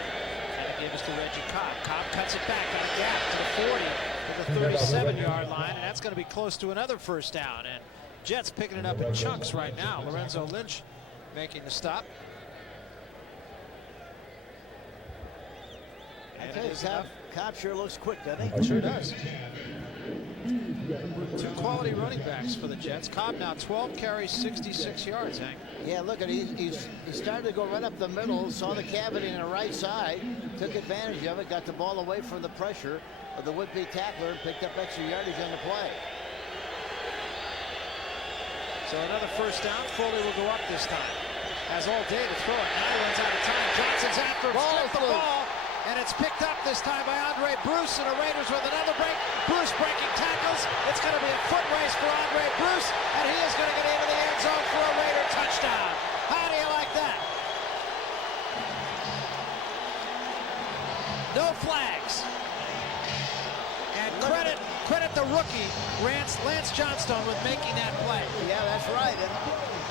And it gives to Reggie Cobb. Cobb cuts it back in a gap to the 40, to the 37-yard line, and that's going to be close to another first down. And Jets picking it up in chunks right now. Lorenzo Lynch making the stop. And it is enough. Cobb sure looks quick, doesn't he? Sure does. Two quality running backs for the Jets. Cobb now 12 carries, 66 yards, Hank. Yeah, look at he started to go right up the middle, saw the cavity on the right side, took advantage of it, got the ball away from the pressure of the would-be tackler, and picked up extra yardage on the play. So another first down. Foley will go up this time. Has all day to throw it. Now he runs out of time. Johnson's after him. Split the ball. And it's picked up this time by Andre Bruce, and the Raiders with another break. Bruce breaking tackles. It's going to be a foot race for Andre Bruce, and he is going to get into the end zone for a Raider touchdown. How do you like that? No flags. And credit the rookie, Lance Johnstone, with making that play. Yeah, that's right. And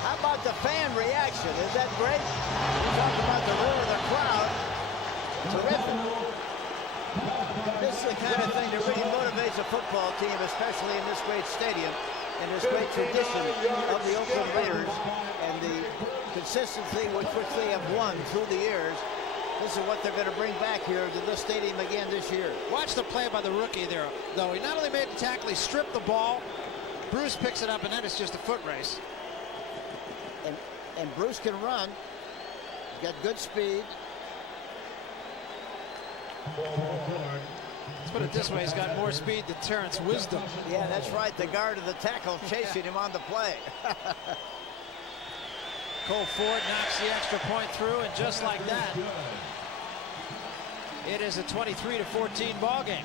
how about the fan reaction? Is that great? We talked about the roar of the crowd. Terrific. This is the kind of thing that really motivates a football team, especially in this great stadium and this great tradition of the Oakland Raiders and the consistency with which they have won through the years. This is what they're going to bring back here to this stadium again this year. Watch the play by the rookie there, though. He not only made the tackle, he stripped the ball. Bruce picks it up, and then it's just a foot race. And Bruce can run. He's got good speed. Let's put it this way, he's got more speed than Terrence Wisdom. Yeah, that's right. The guard of the tackle chasing him on the play. Cole Ford knocks the extra point through, and just like that, it is a 23-14 ball game.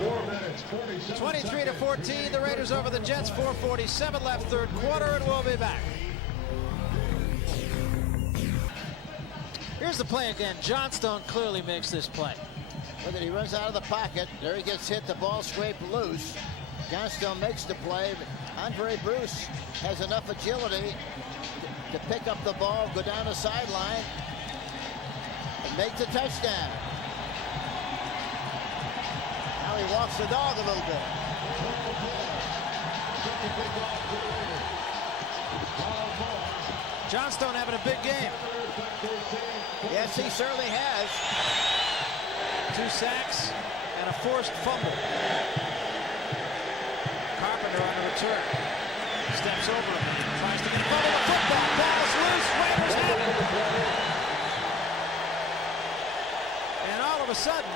23-14, the Raiders over the Jets. 4:47 left, third quarter, and we'll be back. Here's the play again. Johnstone clearly makes this play. Whether he runs out of the pocket, there he gets hit, the ball scraped loose. Johnstone makes the play, but Andre Bruce has enough agility to pick up the ball, go down the sideline, and make the touchdown. Now he walks the dog a little bit. Johnstone having a big game. Yes, he certainly has. 2 sacks and a forced fumble. Carpenter on the return. Steps over him. Tries to get a fumble. The football. Ball's loose. Raiders have it. And all of a sudden,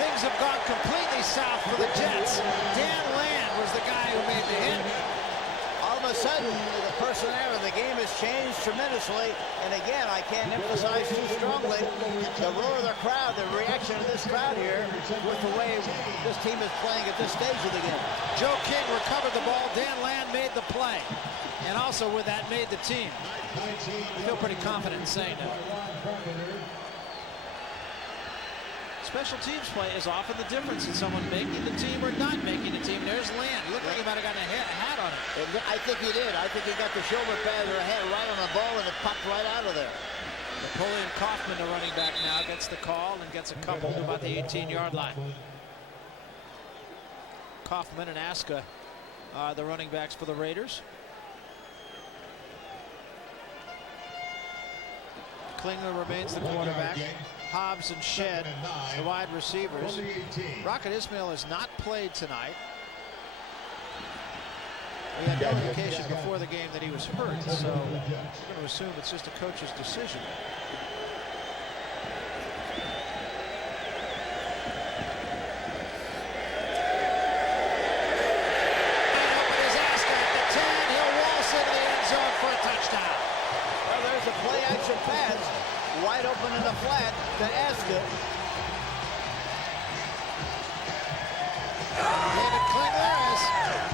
things have gone completely south for the Jets. Dan Land was the guy who made the hit. All of a sudden, the personnel of the game has changed tremendously. And again, I can't emphasize too strongly the roar of the crowd, the reaction of this crowd here with the way this team is playing at this stage of the game. Joe King recovered the ball. Dan Land made the play. And also with that, made the team. I feel pretty confident in saying that. Special teams play is often the difference in someone making the team or not making the team. There's Land. He looked like he might have gotten a hat on it. I think he did. I think he got the shoulder pad or a head right on the ball, and it popped right out of there. Napoleon Kaufman, the running back now, gets the call and gets a couple to about the 18-yard line. Kaufman and Aska are the running backs for the Raiders. Klingler remains the quarterback. Hobbs and Shedd, the wide receivers. Rocket Ismail has not played tonight. We had no indication before the game that he was hurt, so we're going to assume it's just a coach's decision. Open is Aska at the 10. He'll waltz into the end zone for a touchdown. Well, there's a play-action pass. Wide open in the flat to Aska. David Klingler has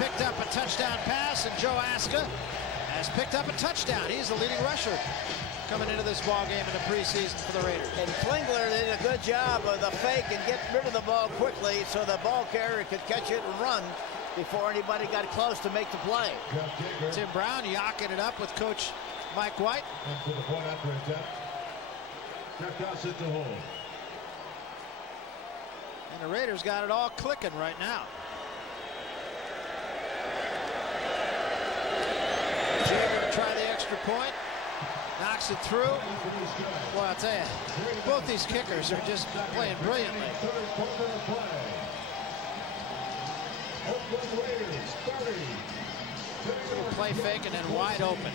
picked up a touchdown pass, and Joe Aska has picked up a touchdown. He's the leading rusher coming into this ball game in the preseason for the Raiders. And Klingler did a good job of the fake and get rid of the ball quickly so the ball carrier could catch it and run before anybody got close to make the play. Tim Brown yocking it up with Coach Mike White. And the Raiders got it all clicking right now. Jager to try the extra point. Knocks it through. Boy, I'll tell you, both these kickers are just playing brilliantly. Play fake and then wide open.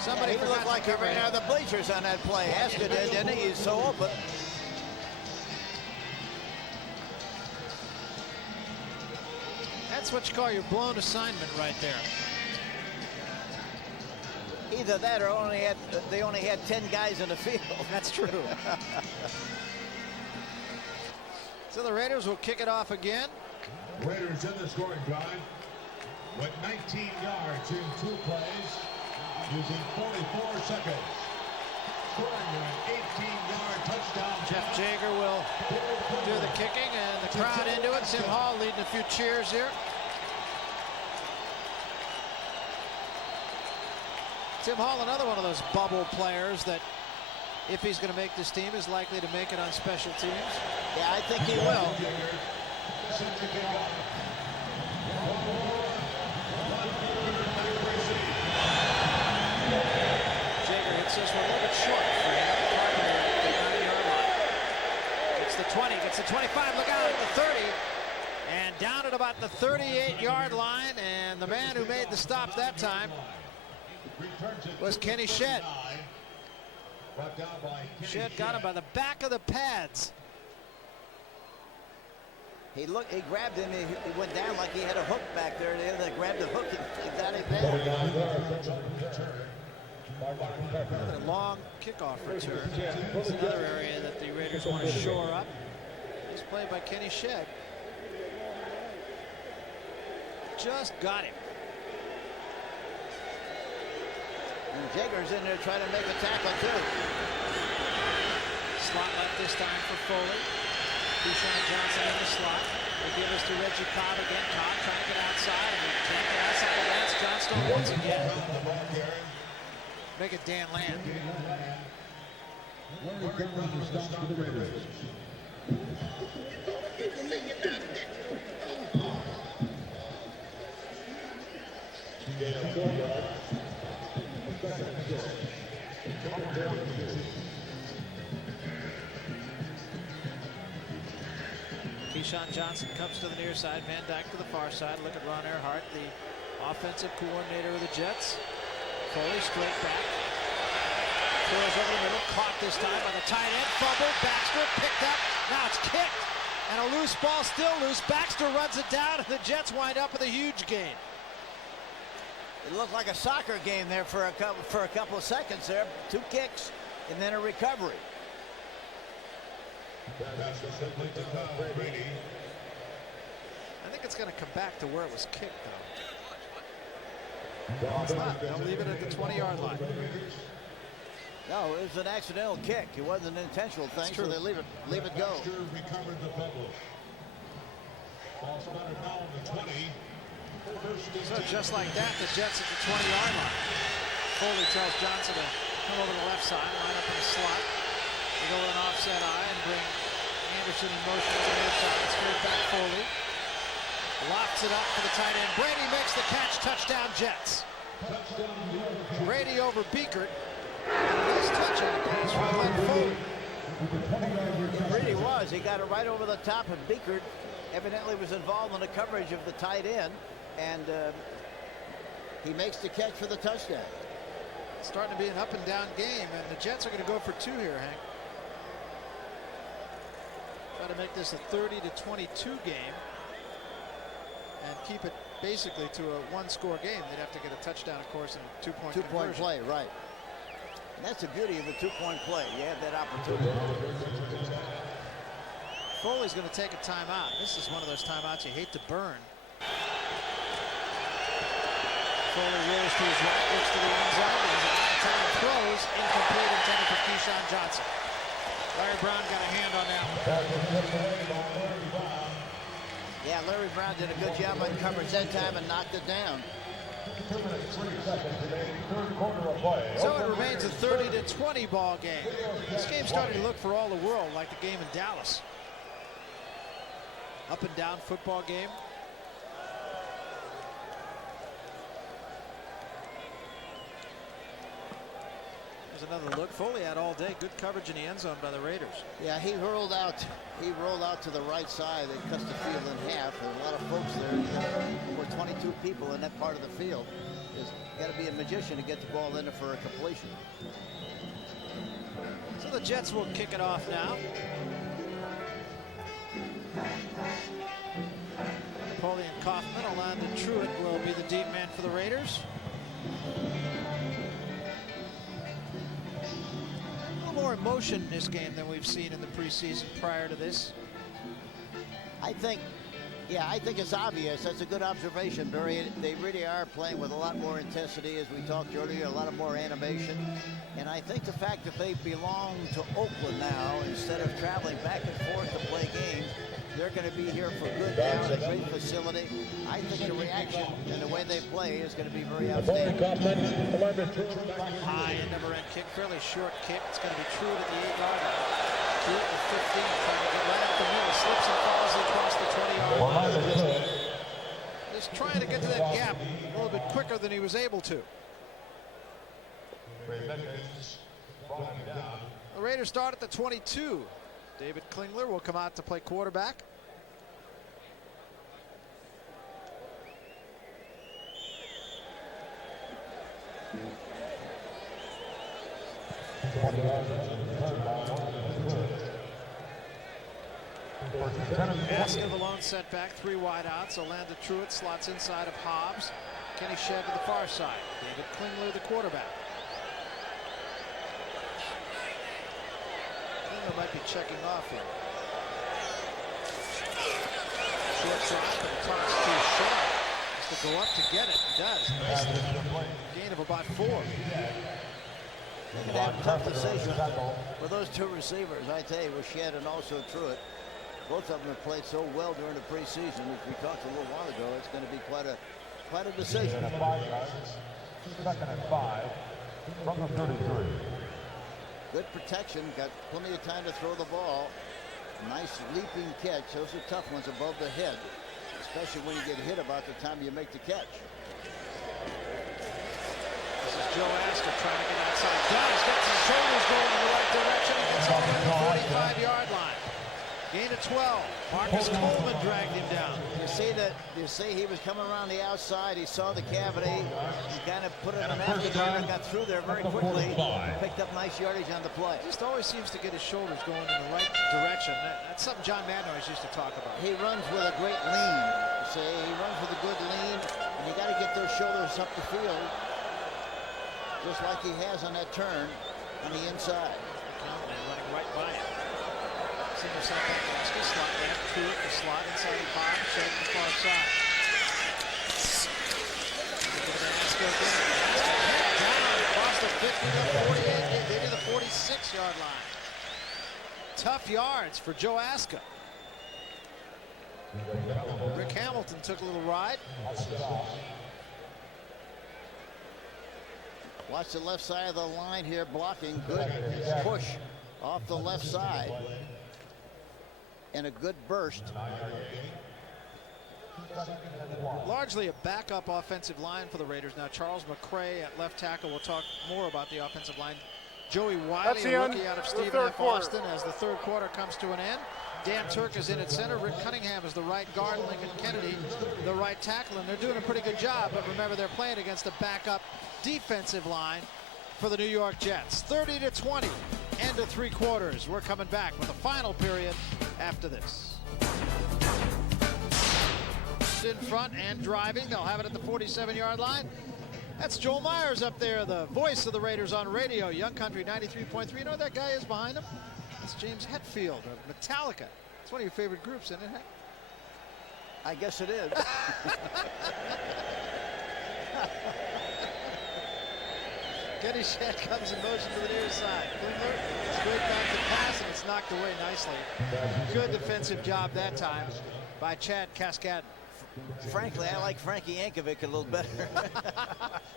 Somebody he looked like he ran out of the bleachers on that play. Aska did, didn't he? He's so open. That's what you call your blown assignment right there. Either that or they only had 10 guys in the field. That's true. So the Raiders will kick it off again. Raiders in the scoring drive with 19 yards in 2 plays. Using 44 seconds. Scoring an 18-yard touchdown. Jeff Jager will do the kicking and the crowd into it. Tim Hall leading a few cheers here. Tim Hall, another one of those bubble players that, if he's going to make this team, is likely to make it on special teams. Yeah, I think he will. Jager hits this one a little bit short for him. The 9-yard line. Gets the 20, gets the 25, look out at the 30. And down at about the 38-yard line, and the man who made the stop that time was Kenny Shedd. Shedd got him by the back of the pads. He grabbed him, he went down like he had a hook back there. They grabbed the hook and got him there. Another long kickoff return. It's another area that the Raiders want to shore up. Nice play by Kenny Shedd. Just got him. And Jagger's in there trying to make a tackle, too. Slot left this time for Foley. Keyshawn Johnson in the slot. They give us to Reggie Cobb again. Cobb trying to get outside, and he can't get outside the Lance Johnstone once again. Make it Dan Land. Keyshawn Johnson comes to the near side. Van Dyke to the far side. Look at Ron Earhart, the offensive coordinator of the Jets. Foley straight back. Throws over the middle. Caught this time by the tight end. Fumbled. Baxter picked up. Now it's kicked. And a loose ball, still loose. Baxter runs it down, and the Jets wind up with a huge gain. It looked like a soccer game there for a couple of seconds there. 2 kicks and then a recovery. I think it's going to come back to where it was kicked, though. No, it's not. They'll leave it at the 20-yard line. No, it was an accidental kick. It wasn't an intentional thing, so they leave it go. Recovered the fumble. Ball spotted now on the 20. So just like that, the Jets at the 20-yard line. Foley tells Johnson to come over the left side, line up in the slot. They go with an offset eye and bring Anderson in motion to the near side. Straight back Foley. Locks it up for the tight end. Brady makes the catch. Touchdown Jets. Brady over Beekert. And a nice touch on the pass from Glenn Foley. Brady was. He got it right over the top, and Beekert evidently was involved in the coverage of the tight end, and he makes the catch for the touchdown. It's starting to be an up and down game, and the Jets are going to go for 2 here, Hank. Try to make this a 30-22 game and keep it basically to a 1-score game. They'd have to get a touchdown, of course, and a 2-point Two-point play, right. And that's the beauty of a 2-point play. You have that opportunity. Foley's going to take a timeout. This is one of those timeouts you hate to burn. Foley rolls to his right, looks to the end zone, and time throws, incomplete, intended for Keyshawn Johnson. Larry Brown got a hand on that one. Yeah, Larry Brown did a good job on coverage that time and knocked it down. So it remains a 30-20 ball game. This game's starting to look for all the world like the game in Dallas. Up and down football game. There's another look. Foley had all day. Good coverage in the end zone by the Raiders. Yeah, he rolled out to the right side and cut the field in half. And a lot of folks there, over 22 people in that part of the field. It's got to be a magician to get the ball in there for a completion. So the Jets will kick it off now. Napoleon Kaufman, Orlando Truitt will be the deep man for the Raiders. A little more emotion in this game than we've seen in the preseason prior to this. I think it's obvious. That's a good observation, Barry. They really are playing with a lot more intensity, as we talked earlier, a lot of more animation. And I think the fact that they belong to Oakland now, instead of traveling back and forth to play games, they're going to be here for good down, a great facility. I think the reaction and the way they play is going to be very outstanding. High and never end kick, fairly short kick. It's going to be Truitt at the 8-yard line. Truitt at 15, trying to get right up the middle, slips and falls across the 20-yard line. Just trying to get to that gap a little bit quicker than he was able to. The Raiders start at the 22. David Klingler will come out to play quarterback. Asking the lone setback, 3 wideouts. Orlando Truitt slots inside of Hobbs. Kenny Shedd to the far side. David Klingler, the quarterback. Klingler might be checking off here. Short drop, and the toss too short. Has to go up to get it. He does. Nice gain of about 4. That tough decision for those two receivers. I tell you, with Shedd and also Truitt, both of them have played so well during the preseason. As we talked a little while ago, it's going to be quite a decision. 5 yards. 2nd and 5 from the 33. Good protection. Got plenty of time to throw the ball. Nice leaping catch. Those are tough ones above the head, especially when you get hit about the time you make the catch. This is Joe Asker trying to get outside. Does get his shoulders going in the right direction. He gets over to the 45-yard line. Gain of 12. Marcus Coleman dragged him down. You see he was coming around the outside. He saw the cavity. He kind of put it in an afterburner and got through there very quickly. Picked up nice yardage on the play. Just always seems to get his shoulders going in the right direction. That's something John Madden always used to talk about. He runs with a great lean. See, he runs with a good lean, and you got to get those shoulders up the field, just like he has on that turn on the inside. Running right by him. Single second, slot left, Truitt, the slot inside the box, Shedd to the far side. Down across the 50 to the 48, maybe the 46-yard line. Tough yards for Joe Asker. Rick Hamilton took a little ride. Watch the left side of the line here, blocking. Good push off the left side. And a good burst. Largely a backup offensive line for the Raiders. Now Charles McCray at left tackle. We'll talk more about the offensive line. Joey Wiley, a rookie out of Stephen F. Austin, as the third quarter comes to an end. Dan Turk is in at center. Rick Cunningham is the right guard. Lincoln Kennedy, the right tackle. And they're doing a pretty good job. But remember, they're playing against a backup defensive line for the New York Jets. 30-20, end of 3 quarters. We're coming back with a final period after this. In front and driving. They'll have it at the 47-yard line. That's Joel Myers up there, the voice of the Raiders on radio. Young Country 93.3. You know who that guy is behind him? It's James Hetfield of Metallica. It's one of your favorite groups, isn't it, Hank? I guess it is. Kenny Shedd comes in motion to the near side. Klingler straight back to pass, and it's knocked away nicely. Good defensive job that time by Chad Cascadden. Frankly, I like Frankie Yankovic a little better.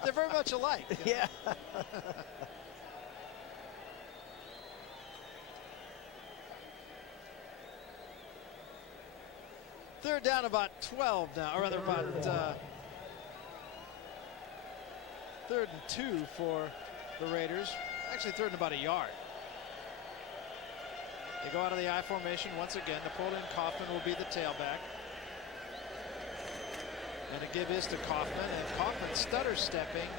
They're very much alike. Yeah. They're down about 12 now, or rather about 3rd and 2 for the Raiders. Actually, 3rd and about a yard. They go out of the I formation once again. Napoleon Kaufman will be the tailback. And the give is to Kaufman, and Kaufman stutter stepping,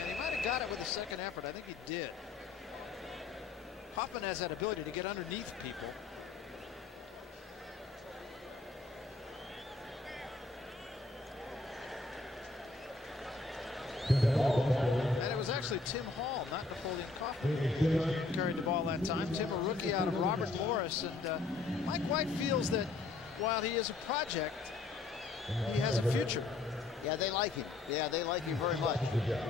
and he might have got it with a second effort. I think he did. Kaufman has that ability to get underneath people. And it was actually Tim Hall, not Napoleon Kaufman, who carried the ball that time. Tim, a rookie out of Robert Morris, and Mike White feels that while he is a project, he has a future. Yeah, they like him. Yeah, they like him very much. They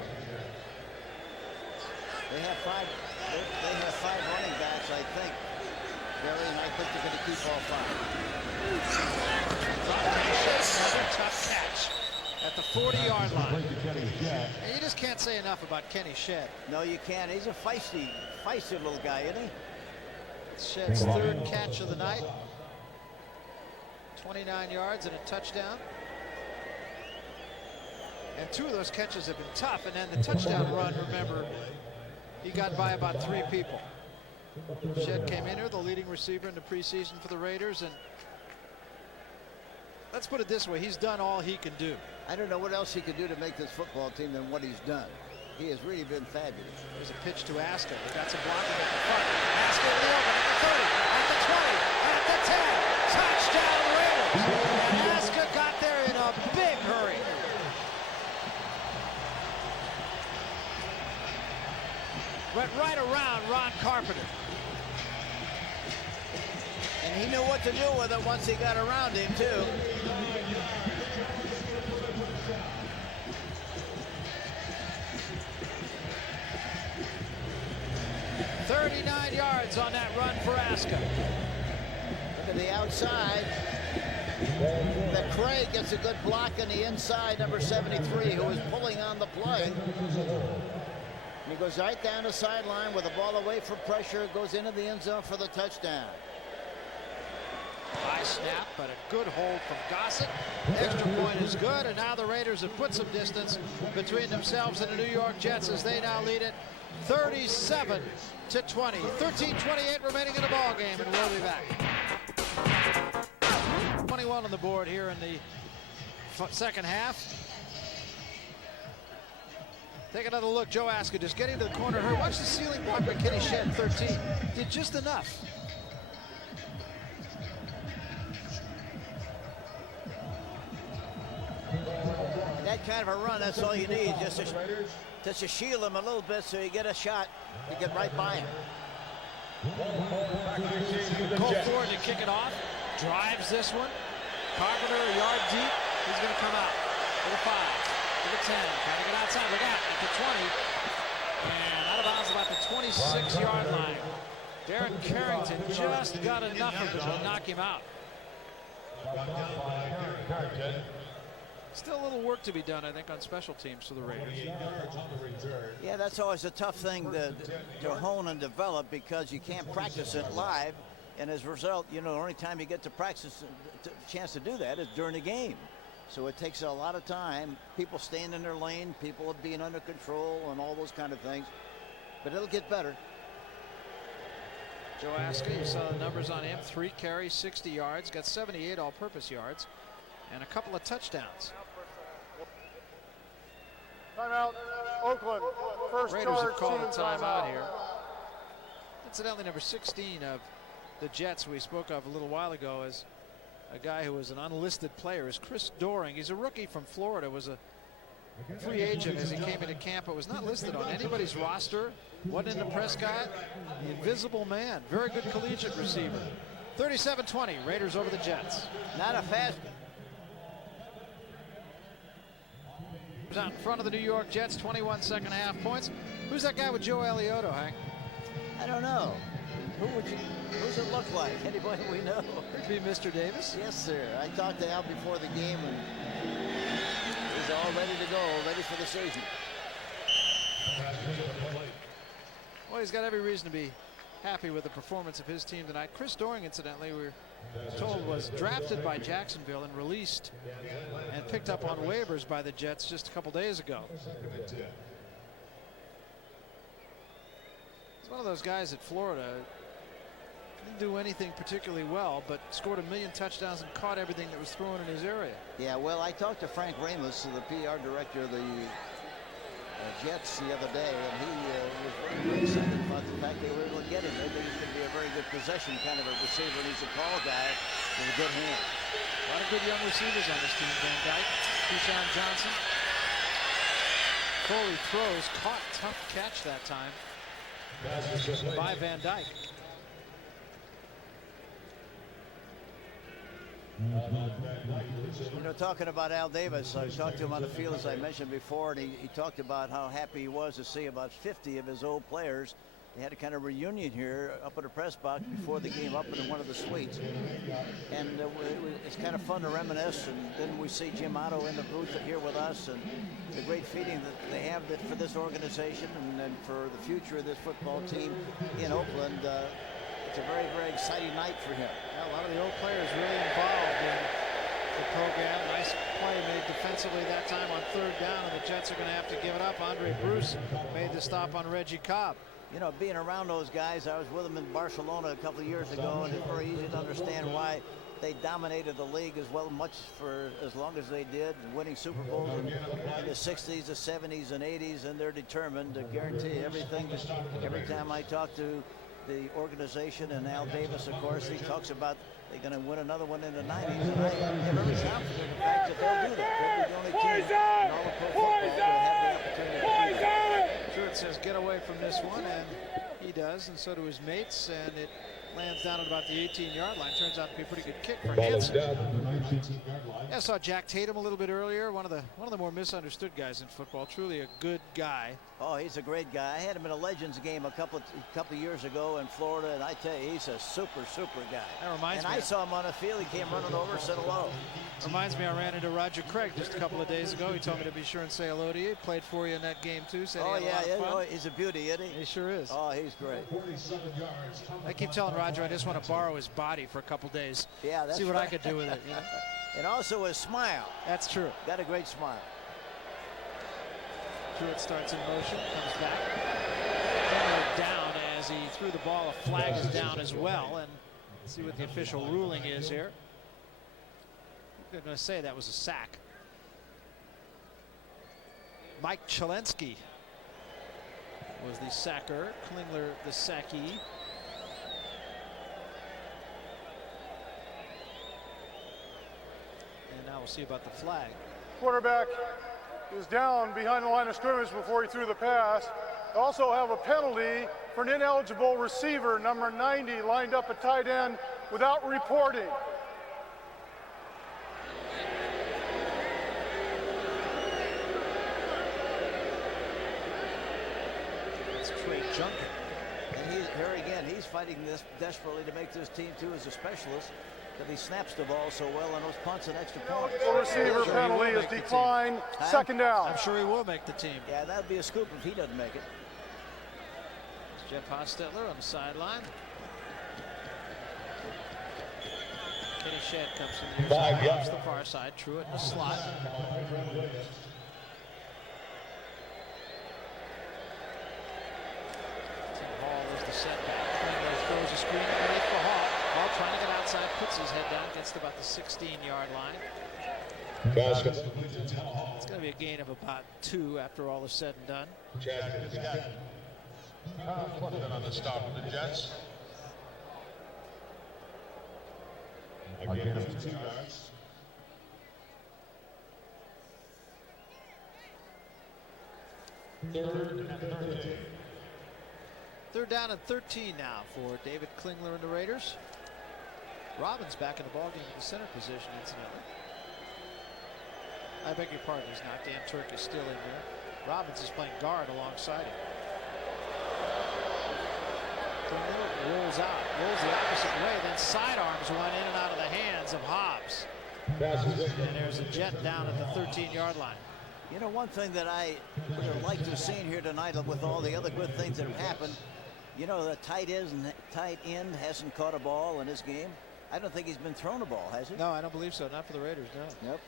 have 5 running backs, I think, Gary, and I think they're going to keep all 5. Another tough catch at the 40-yard line. And you just can't say enough about Kenny Shedd. No, you can't. He's a feisty little guy, isn't he? Shedd's 3rd catch of the night. 29 yards and a touchdown. And 2 of those catches have been tough. And then the touchdown run, remember, he got by about 3 people. Shedd came in here, the leading receiver in the preseason for the Raiders. And let's put it this way, he's done all he can do. I don't know what else he could do to make this football team than what he's done. He has really been fabulous. There's a pitch to Asker. They got some blocking at the front. Asker in the open at the 30, at the 20, at the 10. Touchdown Raiders. And Asker got there in a big hurry. Went right around Ron Carpenter. And he knew what to do with it once he got around him, too. yards on that run for Aska. Look at the outside. McCray gets a good block on the inside, number 73, who was pulling on the play. He goes right down the sideline with the ball away from pressure, goes into the end zone for the touchdown. High snap, but a good hold from Gossett. Extra point is good, and now the Raiders have put some distance between themselves and the New York Jets as they now lead it 37-20. 13:28 remaining in the ball game, and we'll be back. 21 on the board here in the second half. Take another look. Joe Aska just getting to the corner. Watch the ceiling block by Kenny Shed, 13. Did just enough. That kind of a run, that's all you need, just to shield him a little bit so you get a shot to get right by him. Cole Ford to kick it off. Drives this one. Carpenter a yard deep. He's going to come out to the 5, to the 10. Trying to get outside. Look out at the 20. And out of bounds about the 26-yard line. Darren Carrington just got enough of it to knock him out. Still a little work to be done, I think, on special teams for the Raiders. Yeah, that's always a tough thing to hone and develop because you can't practice it live. And as a result, you know, the only time you get to practice, a chance to do that is during the game. So it takes a lot of time. People staying in their lane, people being under control and all those kind of things. But it'll get better. Joe Aska, you saw the numbers on him. 3 carries, 60 yards, got 78 all-purpose yards, and a couple of touchdowns. Timeout, Oakland. First Raiders have charge, called a team timeout here. Incidentally, number 16 of the Jets we spoke of a little while ago as a guy who was an unlisted player is Chris Doring. He's a rookie from Florida, was a free agent as he came into camp, but was not listed on anybody's roster. Wasn't in the press guy. The invisible man. Very good collegiate receiver. 37-20, Raiders over the Jets. Not a fast. Out in front of the New York Jets, 21 second half points. Who's that guy with Joe Alioto, Hank? I don't know. Who's it look like? Anybody we know? Could be Mr. Davis. Yes, sir. I talked to Al before the game, and he's all ready to go, ready for the season. Well, he's got every reason to be happy with the performance of his team tonight. Chris Doring, incidentally, we're told was drafted by Jacksonville and released and picked up on waivers by the Jets just a couple days ago. He's one of those guys at Florida. Didn't do anything particularly well, but scored 1 million touchdowns and caught everything that was thrown in his area. Yeah, well, I talked to Frank Ramos, the PR director of the Jets, the other day, and he was very excited about the fact they were able to get him. They think he's going to be a very good possession kind of a receiver, and he's a tall guy with a good hand. A lot of good young receivers on this team. Van Dyke, Keyshawn Johnson. Foley throws, caught, tough catch that time by Van Dyke. You know, talking about Al Davis, I talked to him on the field, as I mentioned before, and he talked about how happy he was to see about 50 of his old players. They had a kind of reunion here up in the press box before the game, up in one of the suites. And it's kind of fun to reminisce. And then we see Jim Otto in the booth here with us, and the great feeling that they have for this organization and for the future of this football team in Oakland. It's a very, very exciting night for him. Yeah, a lot of the old players really involved in the program. Nice play made defensively that time on 3rd down, and the Jets are going to have to give it up. Andre Bruce made the stop on Reggie Cobb. You know, being around those guys, I was with them in Barcelona a couple of years ago, and it's very easy to understand why they dominated the league as much for as long as they did, winning Super Bowls in the 60s, the 70s, and 80s, and they're determined to guarantee everything. Every time I talk to the organization, and Al Davis, of course, he talks about they're going to win another one in the 90s, and I am very confident in the fact that they'll do that. They'll be the only team in all of pro football that have the opportunity to do that. Truett says get away from this one, and he does, and so do his mates, and it Lands down at about the 18-yard line. Turns out to be a pretty good kick for Hansen. Yeah, I saw Jack Tatum a little bit earlier. One of the more misunderstood guys in football. Truly a good guy. Oh, he's a great guy. I had him in a Legends game a couple years ago in Florida, and I tell you, he's a super guy. That reminds me. And I saw him on the field. He came running over, said hello. Reminds me, I ran into Roger Craig just a couple of days ago. He told me to be sure and say hello to you. He played for you in that game too. Said he had a lot of fun. Oh, he's a beauty, isn't he? He sure is. Oh, he's great. I keep telling Roger I just want to borrow his body for a couple days. Yeah, that's see what right. I could do with it. You know? And also his smile. That's true. Got a great smile. Truitt starts in motion, comes back. Down as he threw the ball. A flag is down as well. And let's see what the official ruling is here. I'm going to say that was a sack. Mike Chelensky was the sacker. Klingler the sackee. And now we'll see about the flag. Quarterback is down behind the line of scrimmage before he threw the pass. They also have a penalty for an ineligible receiver, number 90, lined up at tight end without reporting. It's Trey Junkin. And here again, he's fighting this desperately to make this team too as a specialist. That he snaps the ball so well on those punts and extra points. The receiver penalty is declined. Second down. I'm sure he will make the team. Yeah, that'd be a scoop if he doesn't make it. It's Jeff Hostetler on the sideline. Kenny Shedd comes from the near side, to the far side. Truitt in the slot. Hall is the setback. Klingler throws a screen underneath for Hall. Hall trying to get outside, puts his head down, gets to about the 16-yard line. It's going to be a gain of about 2 after all is said and done. On the stop of the Jets. Again, 2 yards. Third down and 13 now for David Klingler and the Raiders. Robbins back in the ballgame in the center position, incidentally. I beg your pardon, he's not. Dan Turk is still in there. Robbins is playing guard alongside him. Klingler rolls out, rolls the opposite way, then sidearms one in and out of the hands of Hobbs. And there's a jet down at the 13-yard line. You know, one thing that I would have liked to have seen here tonight with all the other good things that have happened, you know, the tight end hasn't caught a ball in this game. I don't think he's been thrown a ball, has he? No, I don't believe so. Not for the Raiders, no. Nope.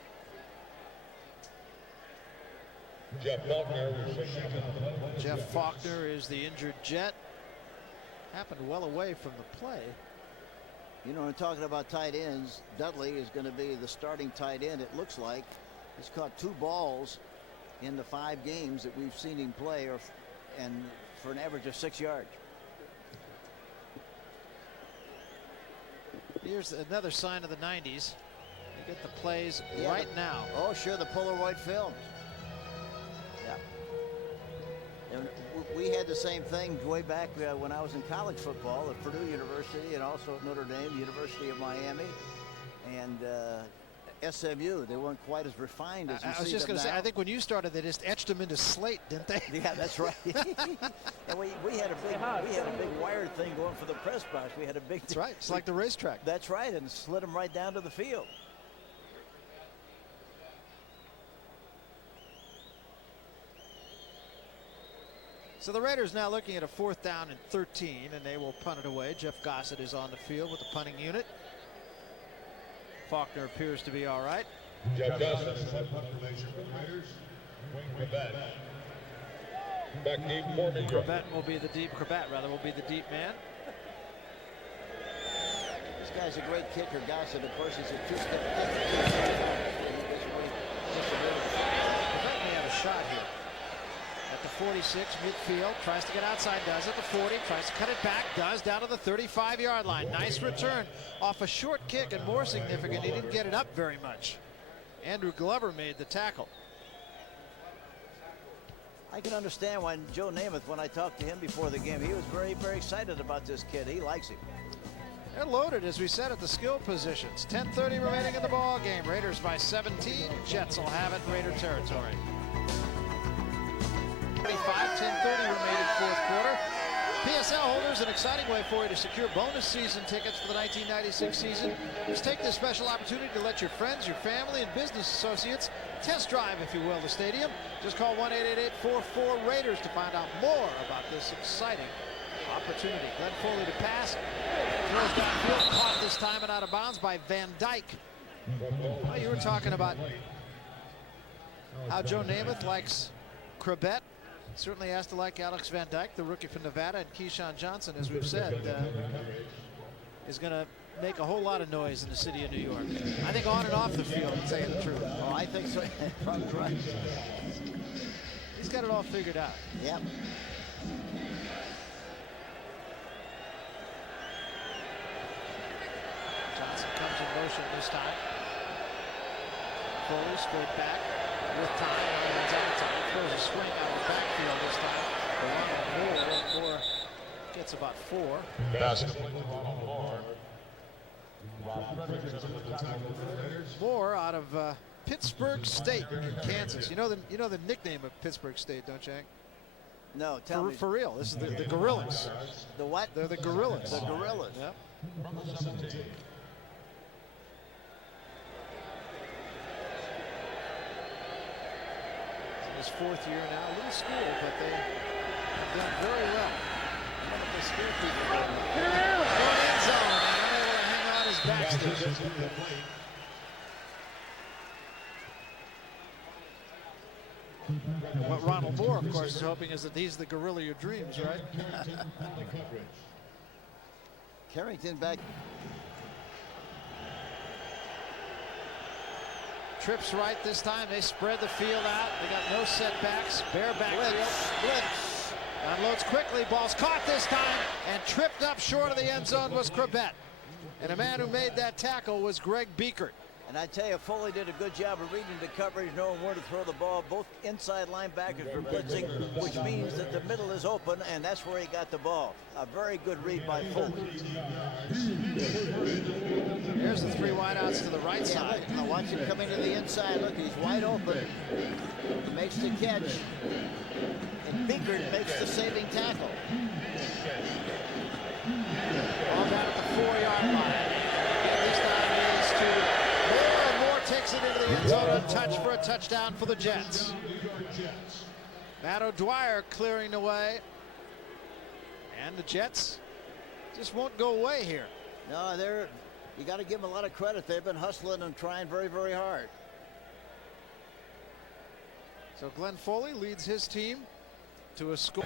Jeff Faulkner is the injured Jet. Happened well away from the play. You know, in talking about tight ends, Dudley is going to be the starting tight end, it looks like. He's caught 2 balls in the 5 games that we've seen him play, and for an average of 6 yards. Here's another sign of the 90s. You get the plays right now. Oh, sure, the Polaroid films. Yeah. And we had the same thing way back when I was in college football at Purdue University and also at Notre Dame, University of Miami, and SMU. They weren't quite as refined as you see. I was just going to say, now. I think when you started, they just etched them into slate, didn't they? Yeah, that's right. And we had a big wired thing going for the press box. We had a big. That's right. It's like the racetrack. That's right, and slid them right down to the field. So the Raiders now looking at a 4th down and 13, and they will punt it away. Jeff Gossett is on the field with the punting unit. Faulkner appears to be all right. Jeff Gossett. Back deep for me. Corbett will be the deep man. This guy's a great kicker, Gossett. Of course, he's a 2-step kicker. Corbett may have a shot here. At the 46, midfield, tries to get outside, does at the 40, tries to cut it back, does, down to the 35-yard line. Nice return off a short kick, and more significant, he didn't get it up very much. Andrew Glover made the tackle. I can understand why Joe Namath, when I talked to him before the game, he was very, very excited about this kid. He likes him. They're loaded, as we said, at the skill positions. 10:30 remaining in the ball game. Raiders by 17. Jets will have it in Raider territory. 10:30 remaining fourth quarter. PSL holders, an exciting way for you to secure bonus season tickets for the 1996 season. Just take this special opportunity to let your friends, your family, and business associates test drive, if you will, the stadium. Just call 1-888-44-RAIDERS to find out more about this exciting opportunity. Glenn Foley to pass. Throws downfield, caught this time and out of bounds by Van Dyke. Well, you were talking about how Joe Namath likes Crabette. Certainly has to like Alex Van Dyke, the rookie from Nevada, and Keyshawn Johnson, as we've said, is going to make a whole lot of noise in the city of New York. I think on and off the field, to tell you the truth. Oh, I think so. Right. He's got it all figured out. Yep. Johnson comes in motion this time. Foley straight back with time. Runs out of time. Throws a swing out of the backfield this time. Moore gets about 4. Moore out of Pittsburgh State in Kansas. You know the nickname of Pittsburgh State, don't you, Hank? No, tell me. For real, this is the Gorillas. The what? They're the Gorillas. The Gorillas. Yep. His 4th year now, a little school, but they have done very well. One of the school people going end zone and unable to hang on his backstep. What Ronald Moore, of course, is hoping is that he's the gorilla of your dreams, right? Carrington back. Trips right this time. They spread the field out. They got no setbacks. Bare backfield. Blitz. Unloads quickly. Ball's caught this time and tripped up short of the end zone was Crabette. And a man who made that tackle was Greg Beekert. And I tell you, Foley did a good job of reading the coverage, knowing where to throw the ball. Both inside linebackers were blitzing, which means that the middle is open, and that's where he got the ball. A very good read by Foley. Here's the 3 wideouts to the right side. Look, now watch him come into the inside. Look, he's wide open. He makes the catch. And Beekert makes the saving tackle. All down at the 4-yard line. This time is to Moore, and Moore takes it into the end zone untouched for a touchdown for the Jets. Matt O'Dwyer clearing the way. And the Jets just won't go away here. No, you got to give them a lot of credit. They've been hustling and trying very, very hard. So Glenn Foley leads his team to a score.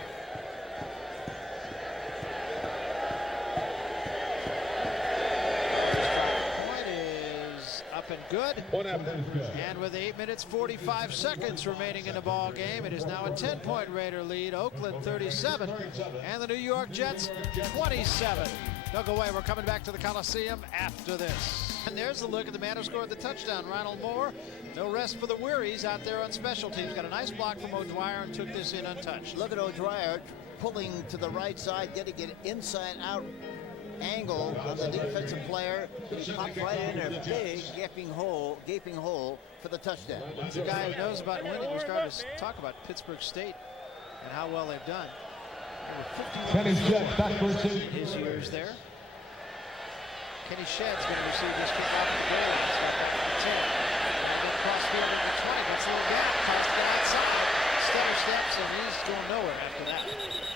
Point is up and good. And with 8 minutes 45 seconds remaining in the ball game, it is now a 10-point Raider lead. Oakland 37 and the New York Jets 27. Don't go away. We're coming back to the Coliseum after this. And there's a look at the man who scored the touchdown, Ronald Moore. No rest for the wearies out there on special teams. Got a nice block from O'Dwyer and took this in untouched. Look at O'Dwyer pulling to the right side, getting an inside-out angle on the defensive player. He popped right in there, big gaping hole for the touchdown. He's a guy who knows about winning. We started to talk about Pittsburgh State and how well they've done. Kenny Shedd backwards in his years there. Kenny Shedd's going to receive this kick off the goal line. He's got that for 10. And then cross field into 20. Gets a little gap. Tries to get outside. Stutter steps, and he's going nowhere after that.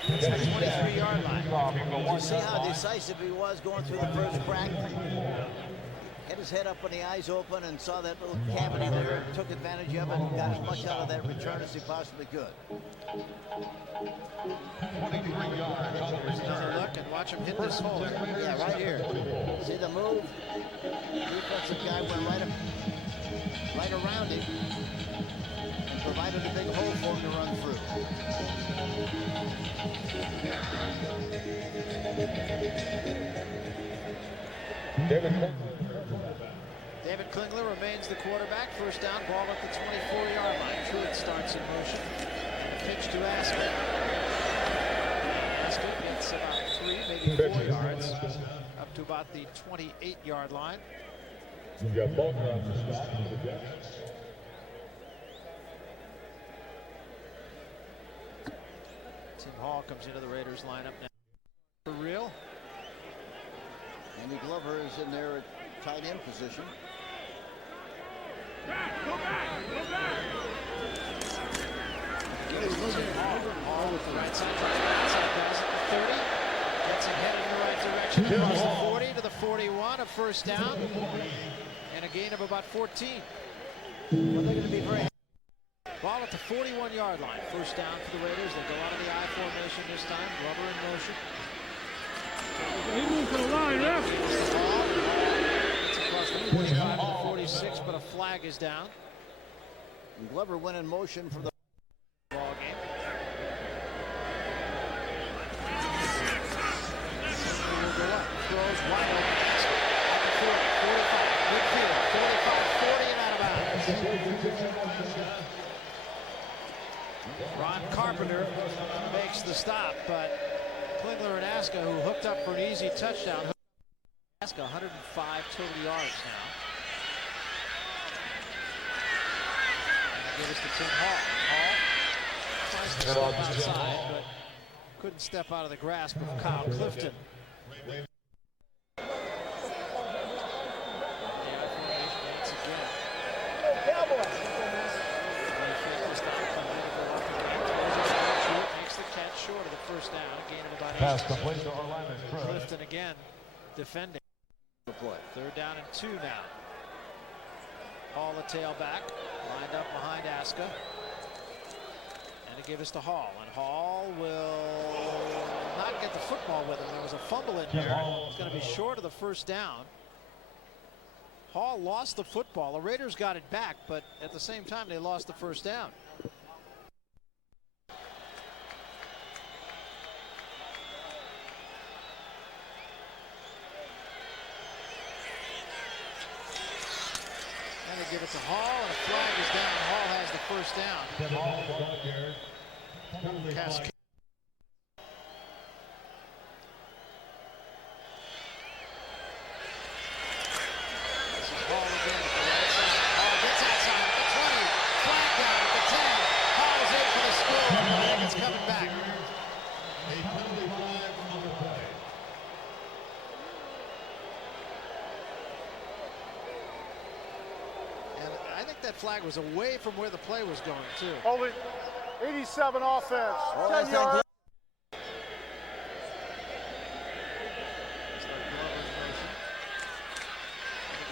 It's the 23-yard line. You see how decisive he was going through the first crack? Had his head up when the eyes open and saw that little cavity there, took advantage of it, and got as much out of that return as he possibly could. There's another look, and watch him hit this hole. Yeah, right here. See the move? Defensive guy went right around him and provided a big hole for him to run through. David Klingler remains the quarterback. First down, ball at the 24-yard line. Truitt starts in motion. And a pitch to Askin. Askin gets about 3, maybe 4 yards, up to about the 28-yard line. You've got Faulkner on the spot for the Jets. Tim Hall comes into the Raiders lineup now. For real. Andy Glover is in there at tight end position. Go back! Hall with the right side, pass at the 30. Gets him headed in the right direction. Across the 40 to the 41, a first down, and a gain of about 14. Well, they're going to be very. Ball at the 41-yard line. First down for the Raiders. They go out of the I formation this time. Glover in motion. He moved to the line, ref. It's across the 45 to the 46, but a flag is down. And Glover went in motion for the Ball game. Will go up. Throws wide open. At the 40, 45, midfield, 45, 40, and out of bounds. Ron Carpenter makes the stop, but Klingler and Aska, who hooked up for an easy touchdown. Aska 105 total yards now. And give us to Tim Hall. Hall tries to step outside, but couldn't step out of the grasp of Kyle Clifton. Short of the first down, a gain of about 8. Pass complete to Orlando. Clifton again defending. Third down and 2 now. Hall the tailback, lined up behind Aska. And to give us to Hall. And Hall will not get the football with him. There was a fumble in there. It's going to be short of the first down. Hall lost the football. The Raiders got it back, but at the same time they lost the first down. Give it to Hall, and a flag is down. Hall has the first down. Cascade. This is Hall again at the right side. Hall gets outside at the 20. Flag down at the 10. Hall is in for the score. The flag is coming back. A penalty flag on the play. I think that flag was away from where the play was going, too. Only 87 offense. Oh, 10 yards.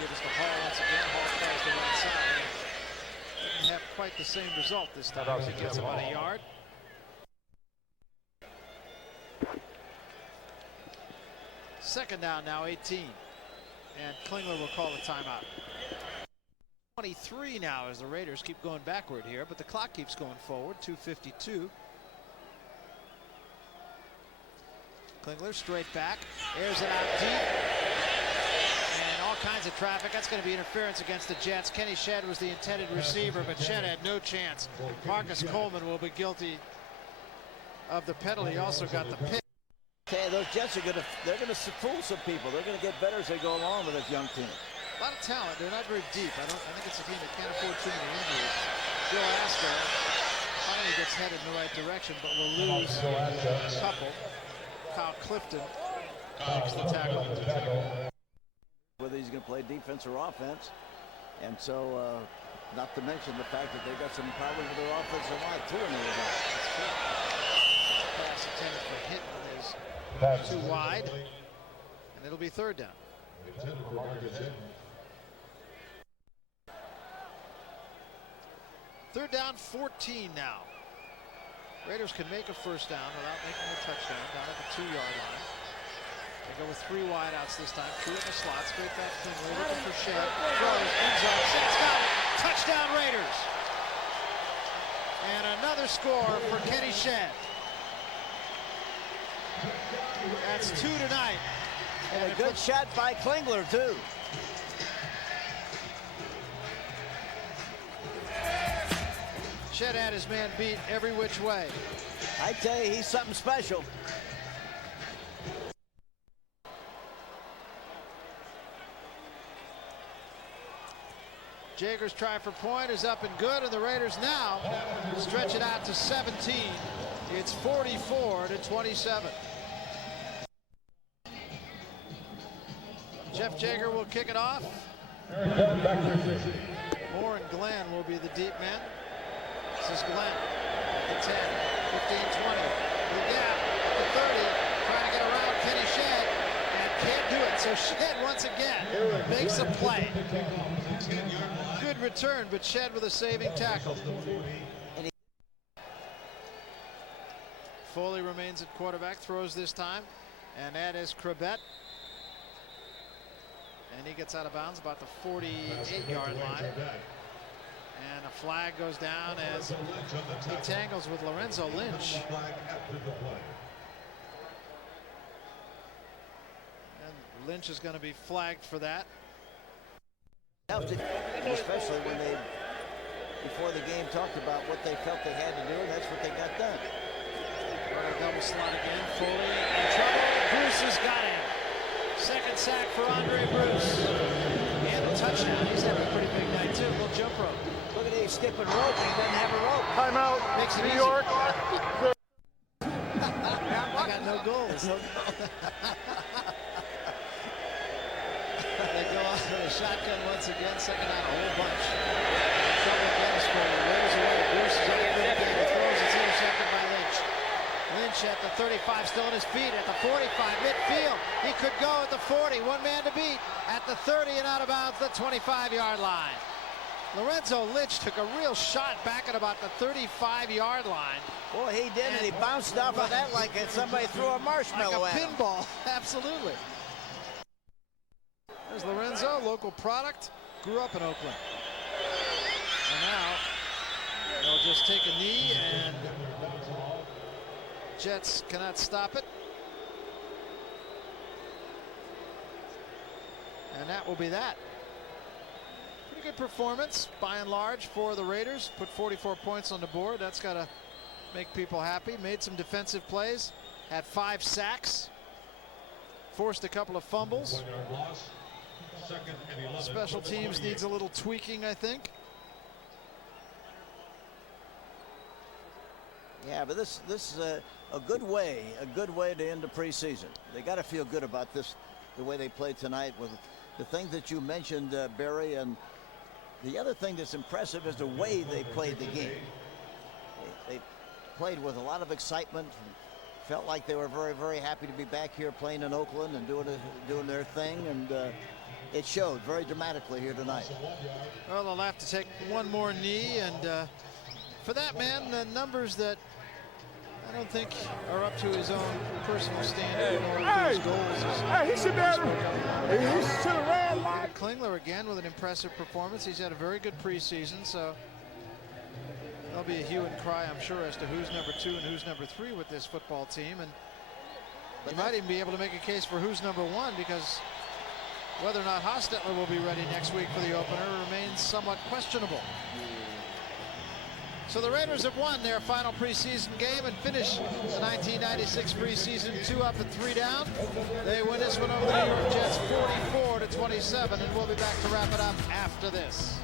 Give us the Hall once again. Hall tries the right side. Didn't have quite the same result this time as he gets about a yard. Second down now, 18. And Klingler will call the timeout. 23 now as the Raiders keep going backward here, but the clock keeps going forward. 2:52. Klingler straight back, airs it out deep, and all kinds of traffic. That's going to be interference against the Jets. Kenny Shedd was the intended receiver, but Shedd had no chance. Marcus Coleman will be guilty of the penalty. He also got the pick. Okay, those Jets are they're gonna fool some people. They're gonna get better as they go along with this young team. A lot of talent. They're not very deep. I think it's a team that can't afford too many injuries. Bill Aska finally gets headed in the right direction, but will lose a couple. Kyle Clifton makes the tackle. Whether he's going to play defense or offense, and so not to mention the fact that they've got some problems with their offensive line too in the event. That's true. Pass intended for Hinton is too wide, and it'll be third down. Third down, 14 now. Raiders can make a first down without making a touchdown down at the 2-yard line. They go with 3 wideouts this time. 2 in the slot, straight back to Klingler, looking for Shedd. Throws, end zone, Shedd's got it. Touchdown Raiders. And another score for Kenny Shedd. That's 2 tonight. And a good shot by Klingler too. Shedd had his man beat every which way. I tell you, he's something special. Jager's try for point is up and good, and the Raiders now stretch it out to 17. It's 44-27. Jeff Jager will kick it off. Moore and Glenn will be the deep men. This is Glenn. The 10, 15, 20. The gap, the 30, trying to get around Kenny Shedd, and can't do it. So Shedd once again makes a play. Good return, but Shedd with a saving tackle. Foley remains at quarterback, throws this time, and that is Crabette. And he gets out of bounds about the 48-yard line. And a flag goes down as he tangles with Lorenzo Lynch. And Lynch is going to be flagged for that. Especially when they, before the game, talked about what they felt they had to do, and that's what they got done. Double slot again. Foley in trouble. Bruce has got him. Second sack for Andre Bruce. And a touchdown. He's having a pretty big night, too. Little jump rope. Look at him skipping rope. He doesn't have a rope. Timeout. Makes it New easy. York. I got no goals. They go out with a shotgun once again. Second out a whole bunch. Trouble again is Foley. Rolls away. Bruce is out of the game. He throws. It's intercepted by Lynch. Lynch at the 35, still on his feet at the 45, midfield. He could go at the 40, one man to beat. At the 30 and out of bounds, the 25-yard line. Lorenzo Lynch took a real shot back at about the 35-yard line. Boy, he did, and he bounced off of that like somebody threw a marshmallow like a at him. pinball, absolutely. There's Lorenzo, local product, grew up in Oakland. And now they'll just take a knee, and Jets cannot stop it. And that will be that. Pretty good performance by and large for the Raiders. Put 44 points on the board. That's got to make people happy. Made some defensive plays. Had 5 sacks. Forced a couple of fumbles. Special teams needs a little tweaking, I think. Yeah, but this is a good way to end the preseason. They got to feel good about this, the way they played tonight with the things that you mentioned, Barry, and the other thing that's impressive is the way they played the game. They played with a lot of excitement. Felt like they were very, very happy to be back here playing in Oakland and doing their thing, and it showed very dramatically here tonight. Well, they'll have to take one more knee, and for that man, the numbers that I don't think are up to his own personal standard or to his goals. He should be able he should have ran like. Klingler again with an impressive performance. He's had a very good preseason, so there'll be a hue and cry, I'm sure, as to who's number 2 and who's number 3 with this football team. And you might even be able to make a case for who's number 1, because whether or not Hostetler will be ready next week for the opener remains somewhat questionable. So the Raiders have won their final preseason game and finished the 1996 preseason 2 up and 3 down. They win this one over the New York Jets 44-27, and we'll be back to wrap it up after this.